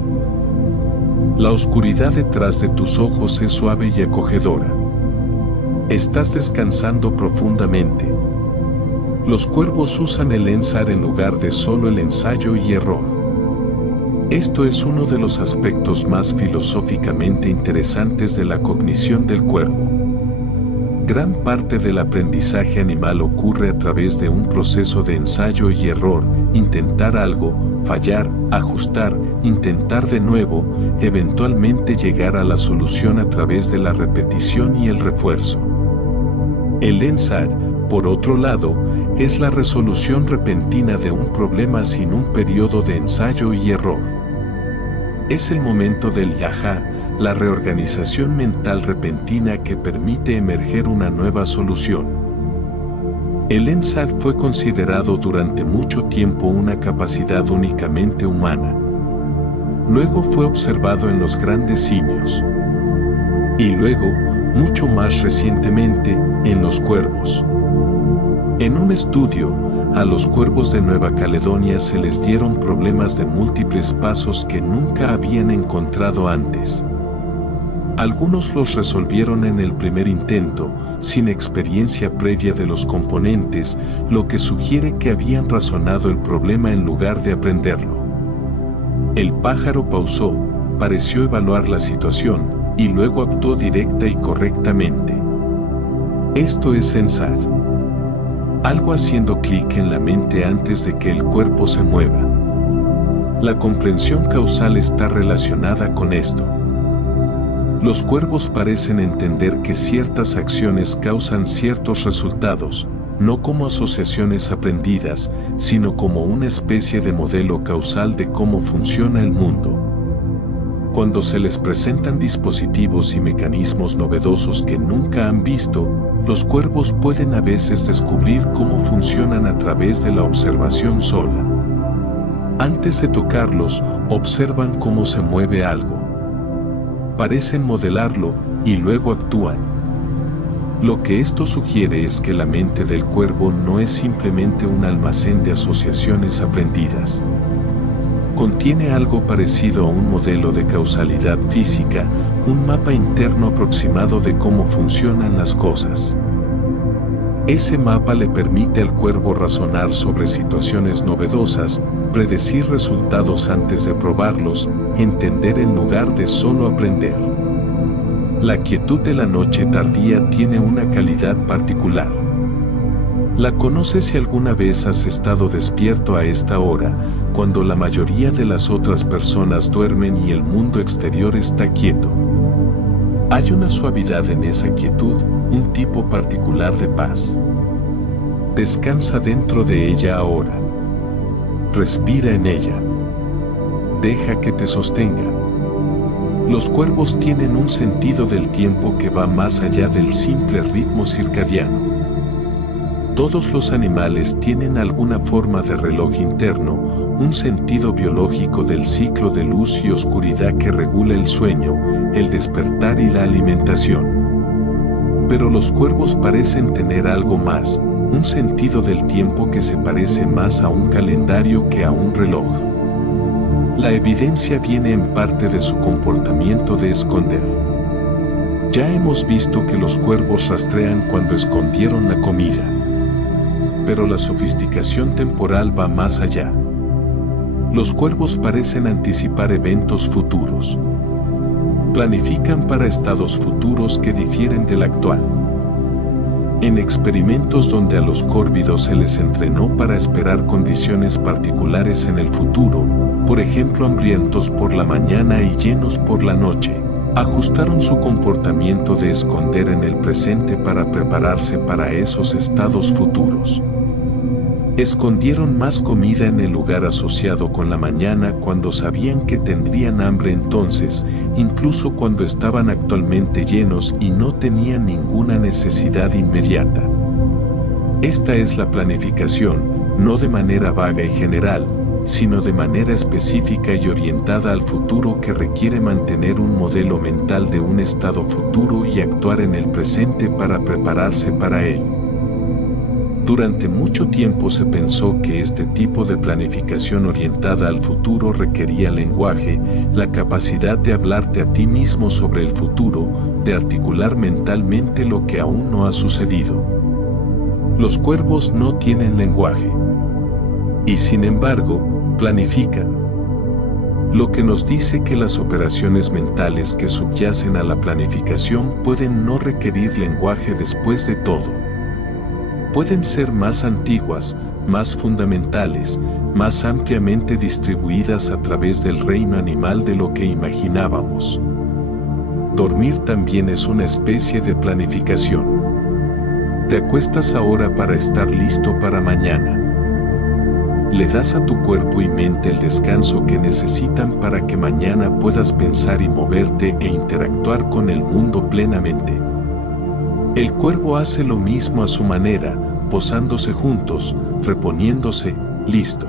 La oscuridad detrás de tus ojos es suave y acogedora. Estás descansando profundamente. Los cuervos usan el ensar en lugar de solo el ensayo y error. Esto es uno de los aspectos más filosóficamente interesantes de la cognición del cuervo. Gran parte del aprendizaje animal ocurre a través de un proceso de ensayo y error, intentar algo, fallar, ajustar, intentar de nuevo, eventualmente llegar a la solución a través de la repetición y el refuerzo. El ensar, Por otro lado, es la resolución repentina de un problema sin un periodo de ensayo y error. Es el momento del yajá, la reorganización mental repentina que permite emerger una nueva solución. El ensar fue considerado durante mucho tiempo una capacidad únicamente humana. Luego fue observado en los grandes simios. Y luego, mucho más recientemente, en los cuervos. En un estudio, a los cuervos de Nueva Caledonia se les dieron problemas de múltiples pasos que nunca habían encontrado antes. Algunos los resolvieron en el primer intento, sin experiencia previa de los componentes, lo que sugiere que habían razonado el problema en lugar de aprenderlo. El pájaro pausó, pareció evaluar la situación, y luego actuó directa y correctamente. Esto es sensar. Algo haciendo clic en la mente antes de que el cuerpo se mueva. La comprensión causal está relacionada con esto. Los cuervos parecen entender que ciertas acciones causan ciertos resultados, no como asociaciones aprendidas, sino como una especie de modelo causal de cómo funciona el mundo. Cuando se les presentan dispositivos y mecanismos novedosos que nunca han visto, los cuervos pueden a veces descubrir cómo funcionan a través de la observación sola. Antes de tocarlos, observan cómo se mueve algo. Parecen modelarlo y luego actúan. Lo que esto sugiere es que la mente del cuervo no es simplemente un almacén de asociaciones aprendidas. Contiene algo parecido a un modelo de causalidad física, un mapa interno aproximado de cómo funcionan las cosas. Ese mapa le permite al cuervo razonar sobre situaciones novedosas, predecir resultados antes de probarlos, entender en lugar de solo aprender. La quietud de la noche tardía tiene una calidad particular. ¿La conoces si alguna vez has estado despierto a esta hora, cuando la mayoría de las otras personas duermen y el mundo exterior está quieto? Hay una suavidad en esa quietud, un tipo particular de paz. Descansa dentro de ella ahora. Respira en ella. Deja que te sostenga. Los cuervos tienen un sentido del tiempo que va más allá del simple ritmo circadiano. Todos los animales tienen alguna forma de reloj interno, un sentido biológico del ciclo de luz y oscuridad que regula el sueño, el despertar y la alimentación. Pero los cuervos parecen tener algo más, un sentido del tiempo que se parece más a un calendario que a un reloj. La evidencia viene en parte de su comportamiento de esconder. Ya hemos visto que los cuervos rastrean cuando escondieron la comida. Pero la sofisticación temporal va más allá. Los cuervos parecen anticipar eventos futuros. Planifican para estados futuros que difieren del actual. En experimentos donde a los córvidos se les entrenó para esperar condiciones particulares en el futuro, por ejemplo hambrientos por la mañana y llenos por la noche, ajustaron su comportamiento de esconder en el presente para prepararse para esos estados futuros. Escondieron más comida en el lugar asociado con la mañana cuando sabían que tendrían hambre entonces, incluso cuando estaban actualmente llenos y no tenían ninguna necesidad inmediata. Esta es la planificación, no de manera vaga y general, sino de manera específica y orientada al futuro que requiere mantener un modelo mental de un estado futuro y actuar en el presente para prepararse para él. Durante mucho tiempo se pensó que este tipo de planificación orientada al futuro requería lenguaje, la capacidad de hablarte a ti mismo sobre el futuro, de articular mentalmente lo que aún no ha sucedido. Los cuervos no tienen lenguaje. Y sin embargo, planifican. Lo que nos dice que las operaciones mentales que subyacen a la planificación pueden no requerir lenguaje después de todo. Pueden ser más antiguas, más fundamentales, más ampliamente distribuidas a través del reino animal de lo que imaginábamos. Dormir también es una especie de planificación. Te acuestas ahora para estar listo para mañana. Le das a tu cuerpo y mente el descanso que necesitan para que mañana puedas pensar y moverte e interactuar con el mundo plenamente. El cuervo hace lo mismo a su manera, posándose juntos, reponiéndose, listo.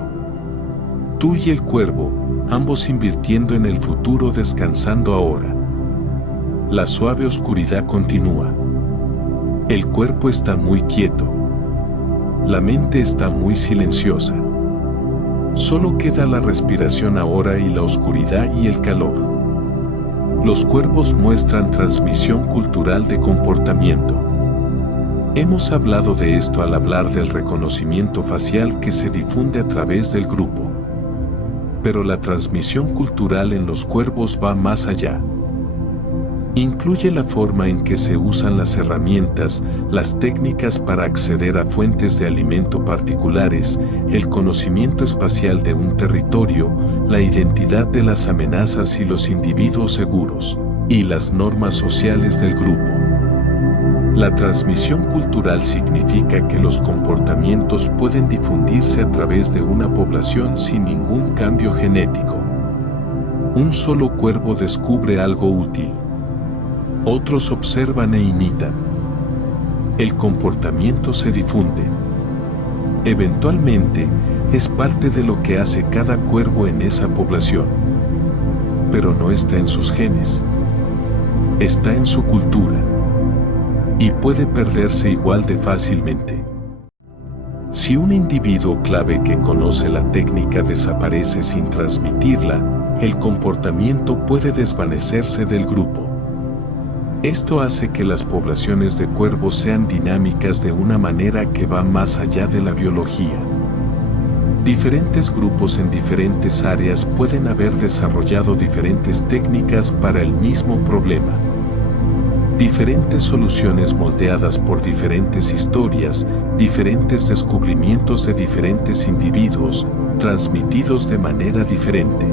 Tú y el cuervo, ambos invirtiendo en el futuro, descansando ahora. La suave oscuridad continúa. El cuerpo está muy quieto. La mente está muy silenciosa. Solo queda la respiración ahora y la oscuridad y el calor. Los cuervos muestran transmisión cultural de comportamiento. Hemos hablado de esto al hablar del reconocimiento facial que se difunde a través del grupo. Pero la transmisión cultural en los cuervos va más allá. Incluye la forma en que se usan las herramientas, las técnicas para acceder a fuentes de alimento particulares, el conocimiento espacial de un territorio, la identidad de las amenazas y los individuos seguros, y las normas sociales del grupo. La transmisión cultural significa que los comportamientos pueden difundirse a través de una población sin ningún cambio genético. Un solo cuervo descubre algo útil. Otros observan e imitan. El comportamiento se difunde. Eventualmente, es parte de lo que hace cada cuervo en esa población. Pero no está en sus genes. Está en su cultura. Y puede perderse igual de fácilmente. Si un individuo clave que conoce la técnica desaparece sin transmitirla, el comportamiento puede desvanecerse del grupo. Esto hace que las poblaciones de cuervos sean dinámicas de una manera que va más allá de la biología. Diferentes grupos en diferentes áreas pueden haber desarrollado diferentes técnicas para el mismo problema. Diferentes soluciones moldeadas por diferentes historias, diferentes descubrimientos de diferentes individuos, transmitidos de manera diferente.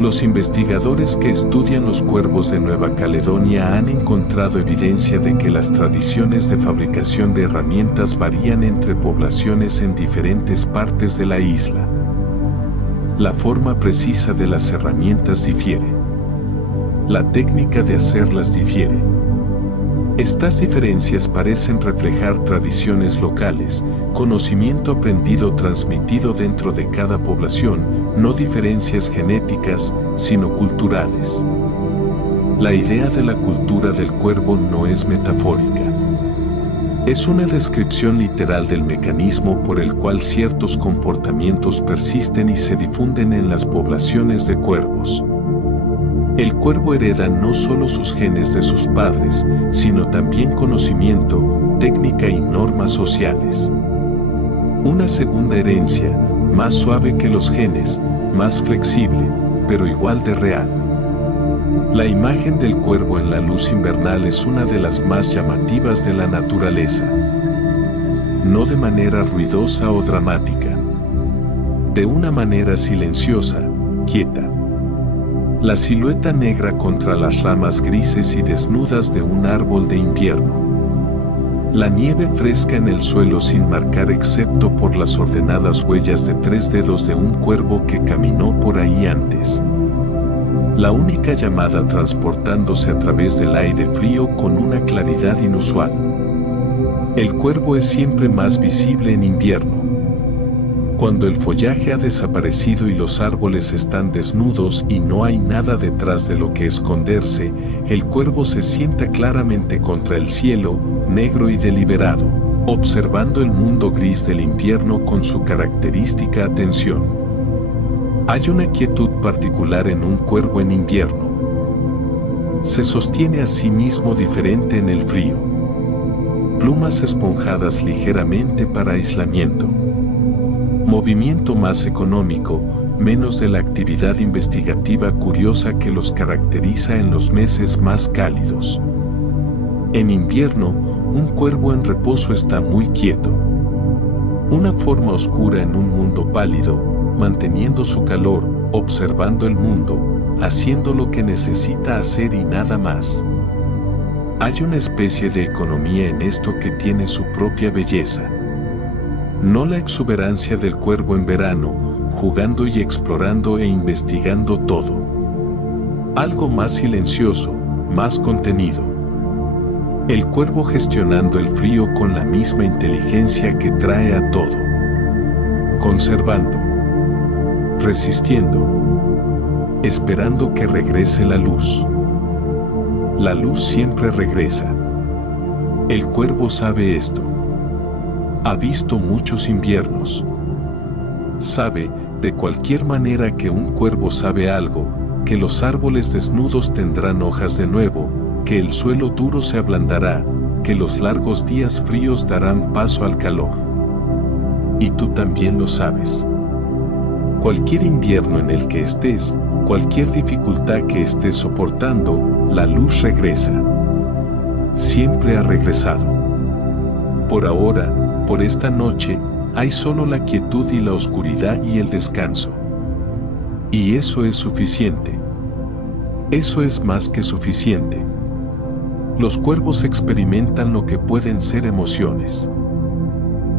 Los investigadores que estudian los cuervos de Nueva Caledonia han encontrado evidencia de que las tradiciones de fabricación de herramientas varían entre poblaciones en diferentes partes de la isla. La forma precisa de las herramientas difiere. La técnica de hacerlas difiere. Estas diferencias parecen reflejar tradiciones locales, conocimiento aprendido transmitido dentro de cada población, no diferencias genéticas, sino culturales. La idea de la cultura del cuervo no es metafórica. Es una descripción literal del mecanismo por el cual ciertos comportamientos persisten y se difunden en las poblaciones de cuervos. El cuervo hereda no solo sus genes de sus padres, sino también conocimiento, técnica y normas sociales. Una segunda herencia, más suave que los genes, más flexible, pero igual de real. La imagen del cuervo en la luz invernal es una de las más llamativas de la naturaleza. No de manera ruidosa o dramática. De una manera silenciosa, quieta. La silueta negra contra las ramas grises y desnudas de un árbol de invierno. La nieve fresca en el suelo sin marcar excepto por las ordenadas huellas de 3 dedos de un cuervo que caminó por ahí antes. La única llamada transportándose a través del aire frío con una claridad inusual. El cuervo es siempre más visible en invierno. Cuando el follaje ha desaparecido y los árboles están desnudos y no hay nada detrás de lo que esconderse, el cuervo se sienta claramente contra el cielo, negro y deliberado, observando el mundo gris del invierno con su característica atención. Hay una quietud particular en un cuervo en invierno. Se sostiene a sí mismo diferente en el frío. Plumas esponjadas ligeramente para aislamiento. Movimiento más económico, menos de la actividad investigativa curiosa que los caracteriza en los meses más cálidos. En invierno, un cuervo en reposo está muy quieto. Una forma oscura en un mundo pálido, manteniendo su calor, observando el mundo, haciendo lo que necesita hacer y nada más. Hay una especie de economía en esto que tiene su propia belleza. No la exuberancia del cuervo en verano, jugando y explorando e investigando todo. Algo más silencioso, más contenido. El cuervo gestionando el frío con la misma inteligencia que trae a todo. Conservando. Resistiendo. Esperando que regrese la luz. La luz siempre regresa. El cuervo sabe esto. Ha visto muchos inviernos. Sabe, de cualquier manera que un cuervo sabe algo, que los árboles desnudos tendrán hojas de nuevo, que el suelo duro se ablandará, que los largos días fríos darán paso al calor. Y tú también lo sabes. Cualquier invierno en el que estés, cualquier dificultad que estés soportando, la luz regresa. Siempre ha regresado. Por ahora, por esta noche, hay solo la quietud y la oscuridad y el descanso. Y eso es suficiente. Eso es más que suficiente. Los cuervos experimentan lo que pueden ser emociones.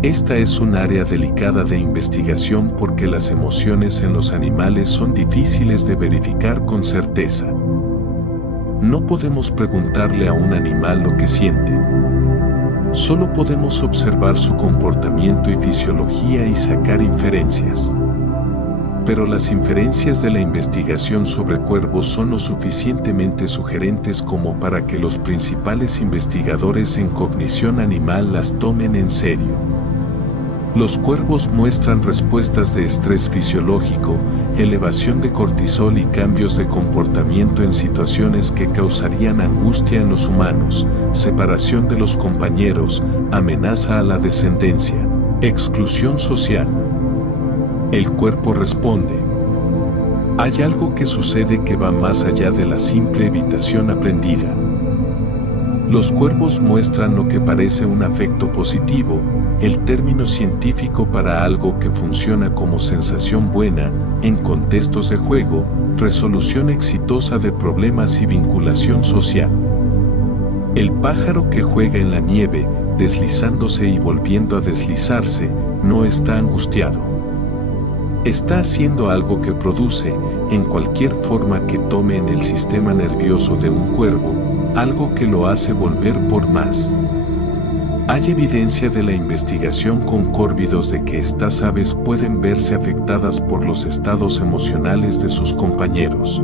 Esta es un área delicada de investigación porque las emociones en los animales son difíciles de verificar con certeza. No podemos preguntarle a un animal lo que siente. Solo podemos observar su comportamiento y fisiología y sacar inferencias. Pero las inferencias de la investigación sobre cuervos son lo suficientemente sugerentes como para que los principales investigadores en cognición animal las tomen en serio. Los cuervos muestran respuestas de estrés fisiológico, elevación de cortisol y cambios de comportamiento en situaciones que causarían angustia en los humanos, separación de los compañeros, amenaza a la descendencia, exclusión social. El cuerpo responde. Hay algo que sucede que va más allá de la simple evitación aprendida. Los cuervos muestran lo que parece un afecto positivo, el término científico para algo que funciona como sensación buena, en contextos de juego, resolución exitosa de problemas y vinculación social. El pájaro que juega en la nieve, deslizándose y volviendo a deslizarse, no está angustiado. Está haciendo algo que produce, en cualquier forma que tome en el sistema nervioso de un cuervo, algo que lo hace volver por más. Hay evidencia de la investigación con córvidos de que estas aves pueden verse afectadas por los estados emocionales de sus compañeros.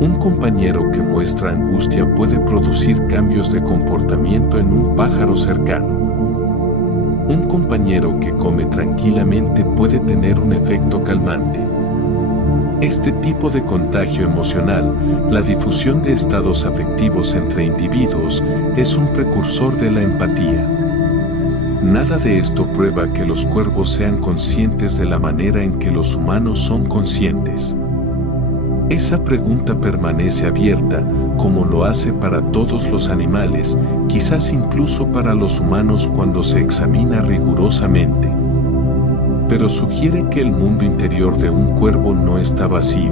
Un compañero que muestra angustia puede producir cambios de comportamiento en un pájaro cercano. Un compañero que come tranquilamente puede tener un efecto calmante. Este tipo de contagio emocional, la difusión de estados afectivos entre individuos, es un precursor de la empatía. Nada de esto prueba que los cuervos sean conscientes de la manera en que los humanos son conscientes. Esa pregunta permanece abierta, como lo hace para todos los animales, quizás incluso para los humanos cuando se examina rigurosamente. Pero sugiere que el mundo interior de un cuervo no está vacío.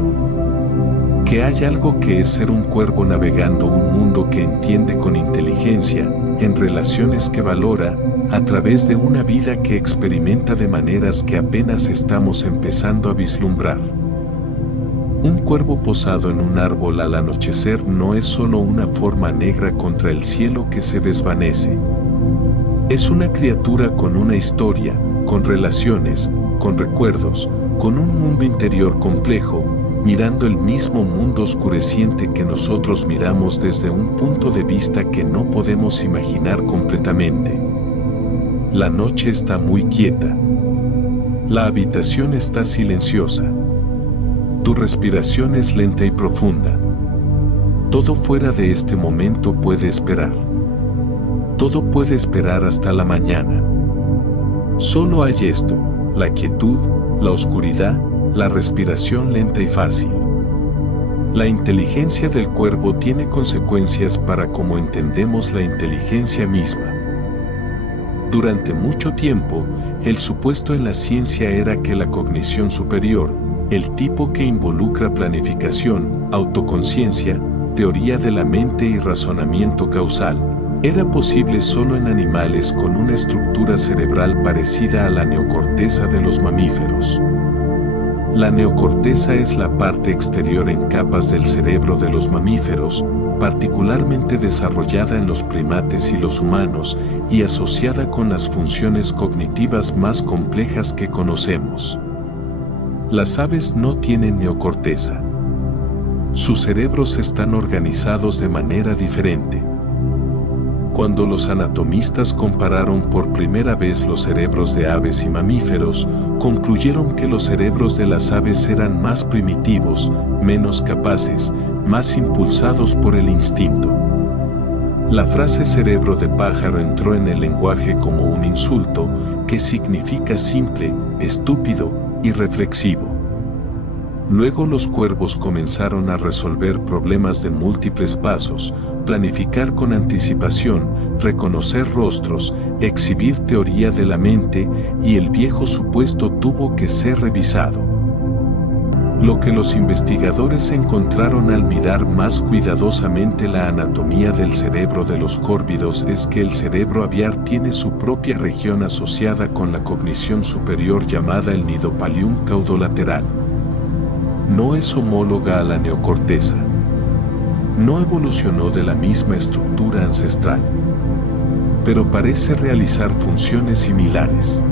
Que hay algo que es ser un cuervo navegando un mundo que entiende con inteligencia, en relaciones que valora, a través de una vida que experimenta de maneras que apenas estamos empezando a vislumbrar. Un cuervo posado en un árbol al anochecer no es solo una forma negra contra el cielo que se desvanece. Es una criatura con una historia, con relaciones, con recuerdos, con un mundo interior complejo, mirando el mismo mundo oscureciente que nosotros miramos desde un punto de vista que no podemos imaginar completamente. La noche está muy quieta. La habitación está silenciosa. Tu respiración es lenta y profunda. Todo fuera de este momento puede esperar. Todo puede esperar hasta la mañana. Solo hay esto, la quietud, la oscuridad, la respiración lenta y fácil. La inteligencia del cuervo tiene consecuencias para cómo entendemos la inteligencia misma. Durante mucho tiempo, el supuesto en la ciencia era que la cognición superior, el tipo que involucra planificación, autoconciencia, teoría de la mente y razonamiento causal, era posible solo en animales con una estructura cerebral parecida a la neocorteza de los mamíferos. La neocorteza es la parte exterior en capas del cerebro de los mamíferos, particularmente desarrollada en los primates y los humanos, y asociada con las funciones cognitivas más complejas que conocemos. Las aves no tienen neocorteza. Sus cerebros están organizados de manera diferente. Cuando los anatomistas compararon por primera vez los cerebros de aves y mamíferos, concluyeron que los cerebros de las aves eran más primitivos, menos capaces, más impulsados por el instinto. La frase cerebro de pájaro entró en el lenguaje como un insulto que significa simple, estúpido, irreflexivo. Luego los cuervos comenzaron a resolver problemas de múltiples pasos, planificar con anticipación, reconocer rostros, exhibir teoría de la mente, y el viejo supuesto tuvo que ser revisado. Lo que los investigadores encontraron al mirar más cuidadosamente la anatomía del cerebro de los córvidos es que el cerebro aviar tiene su propia región asociada con la cognición superior llamada el nidopalium caudolateral. No es homóloga a la neocorteza. No evolucionó de la misma estructura ancestral, pero parece realizar funciones similares.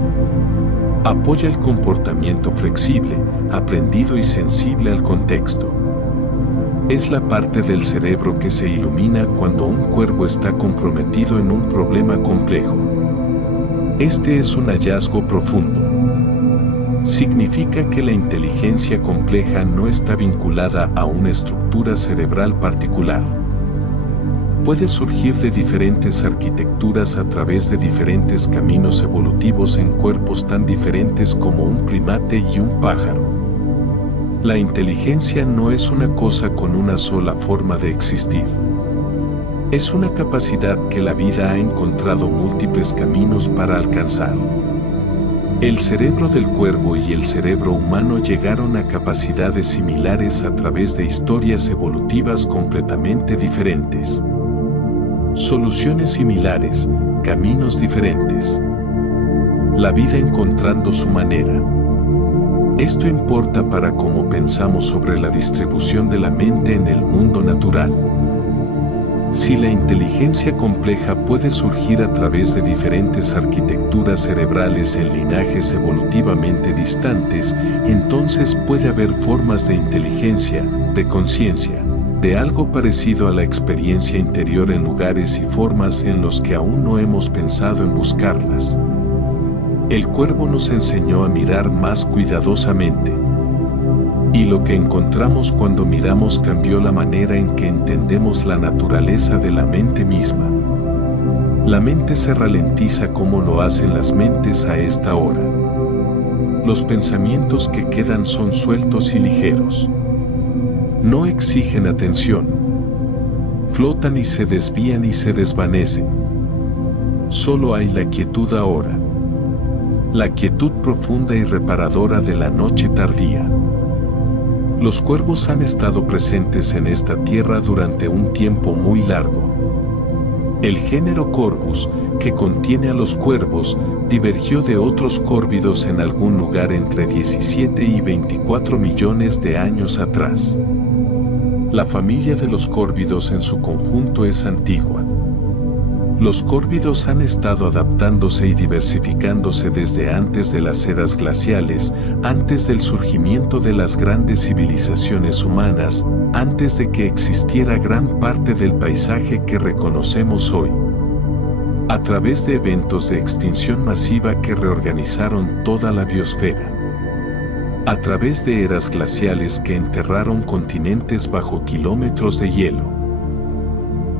Apoya el comportamiento flexible, aprendido y sensible al contexto. Es la parte del cerebro que se ilumina cuando un cuervo está comprometido en un problema complejo. Este es un hallazgo profundo. Significa que la inteligencia compleja no está vinculada a una estructura cerebral particular. Puede surgir de diferentes arquitecturas a través de diferentes caminos evolutivos en cuerpos tan diferentes como un primate y un pájaro. La inteligencia no es una cosa con una sola forma de existir. Es una capacidad que la vida ha encontrado múltiples caminos para alcanzar. El cerebro del cuervo y el cerebro humano llegaron a capacidades similares a través de historias evolutivas completamente diferentes. Soluciones similares, caminos diferentes. La vida encontrando su manera. Esto importa para cómo pensamos sobre la distribución de la mente en el mundo natural. Si la inteligencia compleja puede surgir a través de diferentes arquitecturas cerebrales en linajes evolutivamente distantes, entonces puede haber formas de inteligencia, de conciencia, de algo parecido a la experiencia interior en lugares y formas en los que aún no hemos pensado en buscarlas. El cuervo nos enseñó a mirar más cuidadosamente. Y lo que encontramos cuando miramos cambió la manera en que entendemos la naturaleza de la mente misma. La mente se ralentiza como lo hacen las mentes a esta hora. Los pensamientos que quedan son sueltos y ligeros. No exigen atención. Flotan y se desvían y se desvanecen. Solo hay la quietud ahora. La quietud profunda y reparadora de la noche tardía. Los cuervos han estado presentes en esta tierra durante un tiempo muy largo. El género Corvus, que contiene a los cuervos, divergió de otros córvidos en algún lugar entre 17 y 24 millones de años atrás. La familia de los córvidos en su conjunto es antigua. Los córvidos han estado adaptándose y diversificándose desde antes de las eras glaciales, antes del surgimiento de las grandes civilizaciones humanas, antes de que existiera gran parte del paisaje que reconocemos hoy. A través de eventos de extinción masiva que reorganizaron toda la biosfera. A través de eras glaciales que enterraron continentes bajo kilómetros de hielo.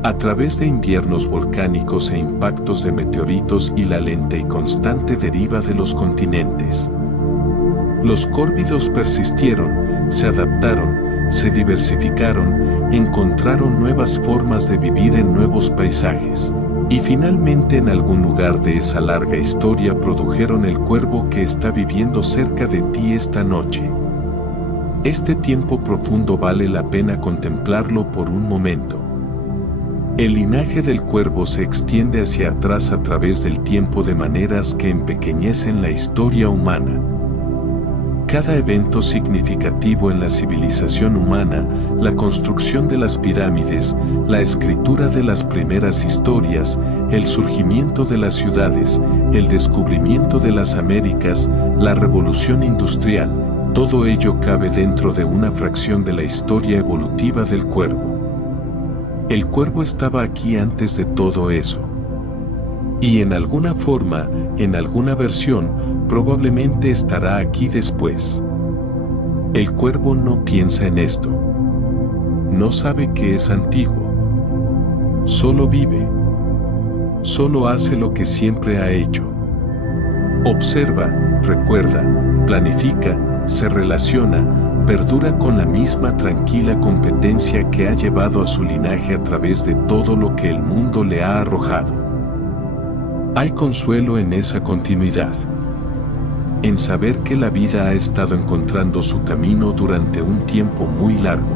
A través de inviernos volcánicos e impactos de meteoritos y la lenta y constante deriva de los continentes. Los córvidos persistieron, se adaptaron, se diversificaron, encontraron nuevas formas de vivir en nuevos paisajes, y finalmente en algún lugar de esa larga historia produjeron el cuervo que está viviendo cerca de ti esta noche. Este tiempo profundo vale la pena contemplarlo por un momento. El linaje del cuervo se extiende hacia atrás a través del tiempo de maneras que empequeñecen la historia humana. Cada evento significativo en la civilización humana, la construcción de las pirámides, la escritura de las primeras historias, el surgimiento de las ciudades, el descubrimiento de las Américas, la revolución industrial, todo ello cabe dentro de una fracción de la historia evolutiva del cuervo. El cuervo estaba aquí antes de todo eso. Y en alguna forma, en alguna versión, probablemente estará aquí después. El cuervo no piensa en esto. No sabe que es antiguo. Solo vive. Solo hace lo que siempre ha hecho. Observa, recuerda, planifica, se relaciona, perdura con la misma tranquila competencia que ha llevado a su linaje a través de todo lo que el mundo le ha arrojado. Hay consuelo en esa continuidad. En saber que la vida ha estado encontrando su camino durante un tiempo muy largo.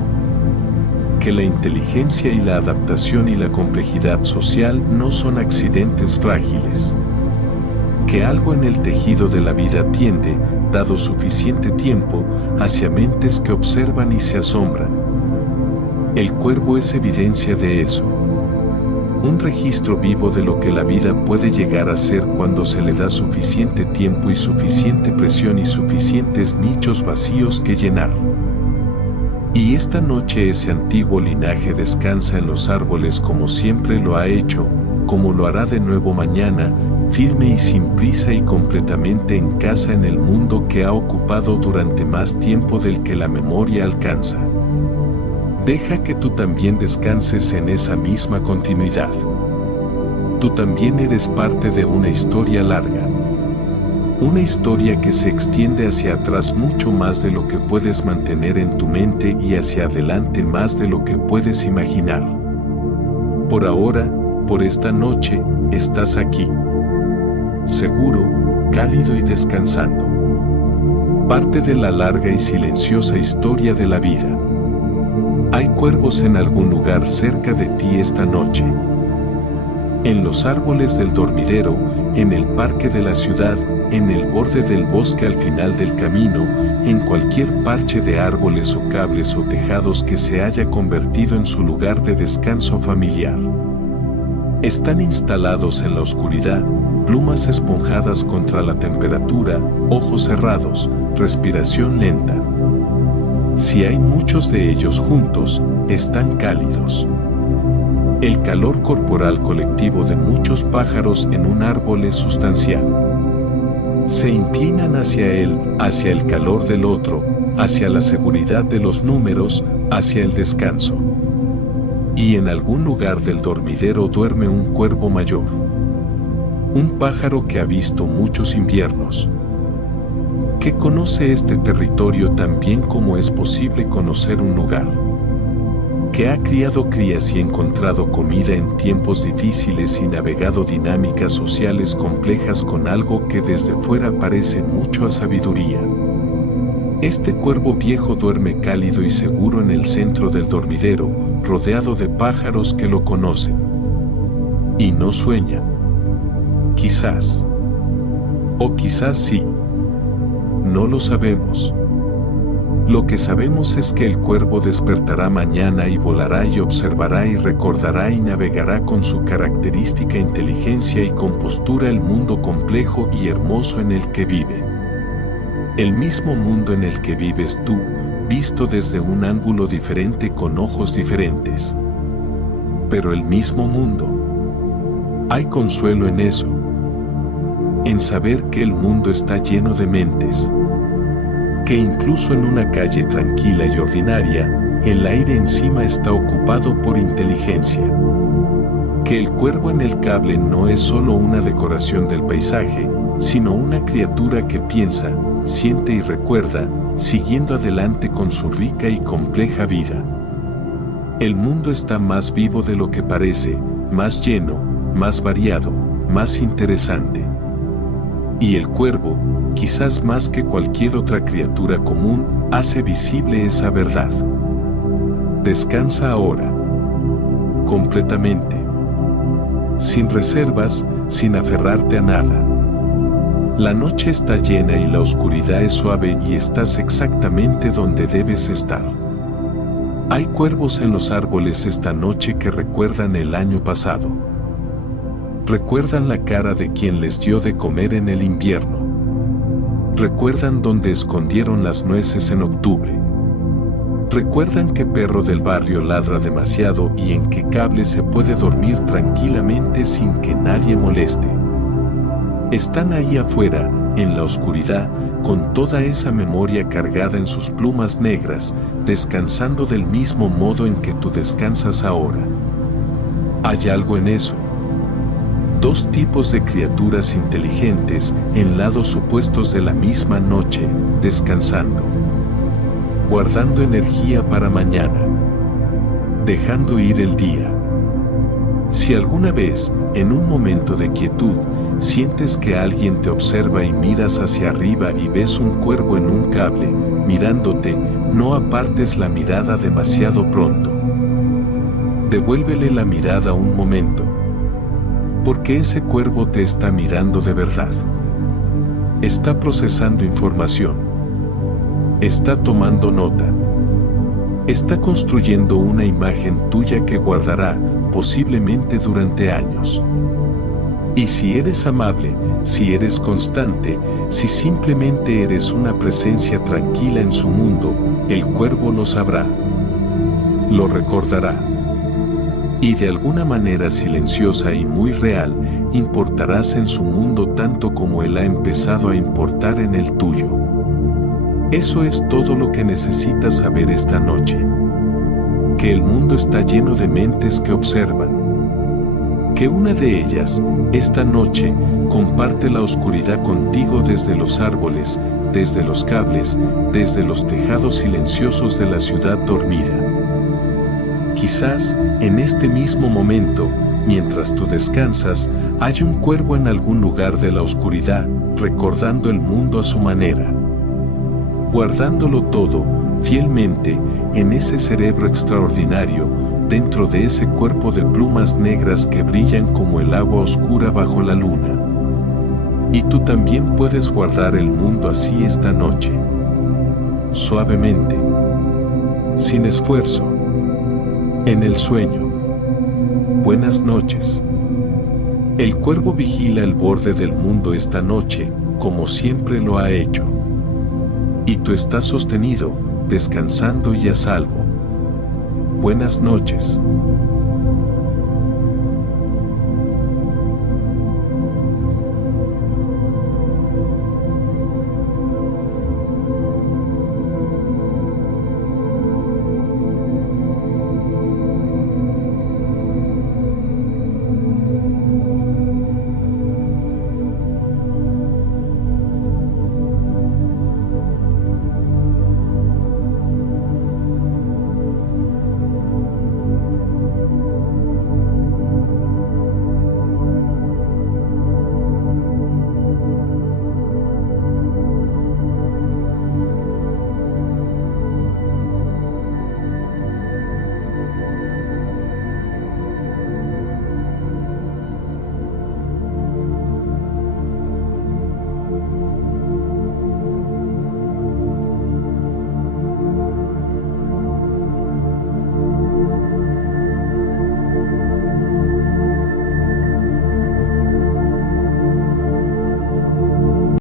Que la inteligencia y la adaptación y la complejidad social no son accidentes frágiles. Que algo en el tejido de la vida tiende, dado suficiente tiempo, hacia mentes que observan y se asombran. El cuervo es evidencia de eso. Un registro vivo de lo que la vida puede llegar a ser cuando se le da suficiente tiempo y suficiente presión y suficientes nichos vacíos que llenar. Y esta noche ese antiguo linaje descansa en los árboles como siempre lo ha hecho, como lo hará de nuevo mañana, firme y sin prisa y completamente en casa en el mundo que ha ocupado durante más tiempo del que la memoria alcanza. Deja que tú también descanses en esa misma continuidad. Tú también eres parte de una historia larga. Una historia que se extiende hacia atrás mucho más de lo que puedes mantener en tu mente y hacia adelante más de lo que puedes imaginar. Por ahora, por esta noche, estás aquí. Seguro, cálido y descansando. Parte de la larga y silenciosa historia de la vida. Hay cuervos en algún lugar cerca de ti esta noche. En los árboles del dormidero, en el parque de la ciudad, en el borde del bosque al final del camino, en cualquier parche de árboles o cables o tejados que se haya convertido en su lugar de descanso familiar. Están instalados en la oscuridad, plumas esponjadas contra la temperatura, ojos cerrados, respiración lenta. Si hay muchos de ellos juntos, están cálidos. El calor corporal colectivo de muchos pájaros en un árbol es sustancial. Se inclinan hacia él, hacia el calor del otro, hacia la seguridad de los números, hacia el descanso. Y en algún lugar del dormidero duerme un cuervo mayor. Un pájaro que ha visto muchos inviernos. Que conoce este territorio tan bien como es posible conocer un lugar. Que ha criado crías y encontrado comida en tiempos difíciles y navegado dinámicas sociales complejas con algo que desde fuera parece mucho a sabiduría. Este cuervo viejo duerme cálido y seguro en el centro del dormidero, rodeado de pájaros que lo conocen. Y no sueña. Quizás. O quizás sí. No lo sabemos. Lo que sabemos es que el cuervo despertará mañana y volará y observará y recordará y navegará con su característica inteligencia y compostura el mundo complejo y hermoso en el que vive. El mismo mundo en el que vives tú, visto desde un ángulo diferente con ojos diferentes. Pero el mismo mundo. Hay consuelo en eso. En saber que el mundo está lleno de mentes. Que incluso en una calle tranquila y ordinaria, el aire encima está ocupado por inteligencia. Que el cuervo en el cable no es solo una decoración del paisaje, sino una criatura que piensa, siente y recuerda, siguiendo adelante con su rica y compleja vida. El mundo está más vivo de lo que parece, más lleno, más variado, más interesante. Y el cuervo, quizás más que cualquier otra criatura común, hace visible esa verdad. Descansa ahora. Completamente. Sin reservas, sin aferrarte a nada. La noche está llena y la oscuridad es suave y estás exactamente donde debes estar. Hay cuervos en los árboles esta noche que recuerdan el año pasado. Recuerdan la cara de quien les dio de comer en el invierno. Recuerdan dónde escondieron las nueces en octubre. Recuerdan qué perro del barrio ladra demasiado y en qué cable se puede dormir tranquilamente sin que nadie moleste. Están ahí afuera, en la oscuridad, con toda esa memoria cargada en sus plumas negras, descansando del mismo modo en que tú descansas ahora. Hay algo en eso. Dos tipos de criaturas inteligentes en lados opuestos de la misma noche, descansando. Guardando energía para mañana. Dejando ir el día. Si alguna vez, en un momento de quietud, sientes que alguien te observa y miras hacia arriba y ves un cuervo en un cable, mirándote, no apartes la mirada demasiado pronto. Devuélvele la mirada un momento. Porque ese cuervo te está mirando de verdad. Está procesando información. Está tomando nota. Está construyendo una imagen tuya que guardará, posiblemente durante años. Y si eres amable, si eres constante, si simplemente eres una presencia tranquila en su mundo, el cuervo lo sabrá. Lo recordará. Y de alguna manera silenciosa y muy real, importarás en su mundo tanto como él ha empezado a importar en el tuyo. Eso es todo lo que necesitas saber esta noche. Que el mundo está lleno de mentes que observan. Que una de ellas, esta noche, comparte la oscuridad contigo desde los árboles, desde los cables, desde los tejados silenciosos de la ciudad dormida. Quizás, en este mismo momento, mientras tú descansas, hay un cuervo en algún lugar de la oscuridad, recordando el mundo a su manera. Guardándolo todo, fielmente, en ese cerebro extraordinario, dentro de ese cuerpo de plumas negras que brillan como el agua oscura bajo la luna. Y tú también puedes guardar el mundo así esta noche. Suavemente. Sin esfuerzo. En el sueño. Buenas noches. El cuervo vigila el borde del mundo esta noche, como siempre lo ha hecho. Y tú estás sostenido, descansando y a salvo. Buenas noches.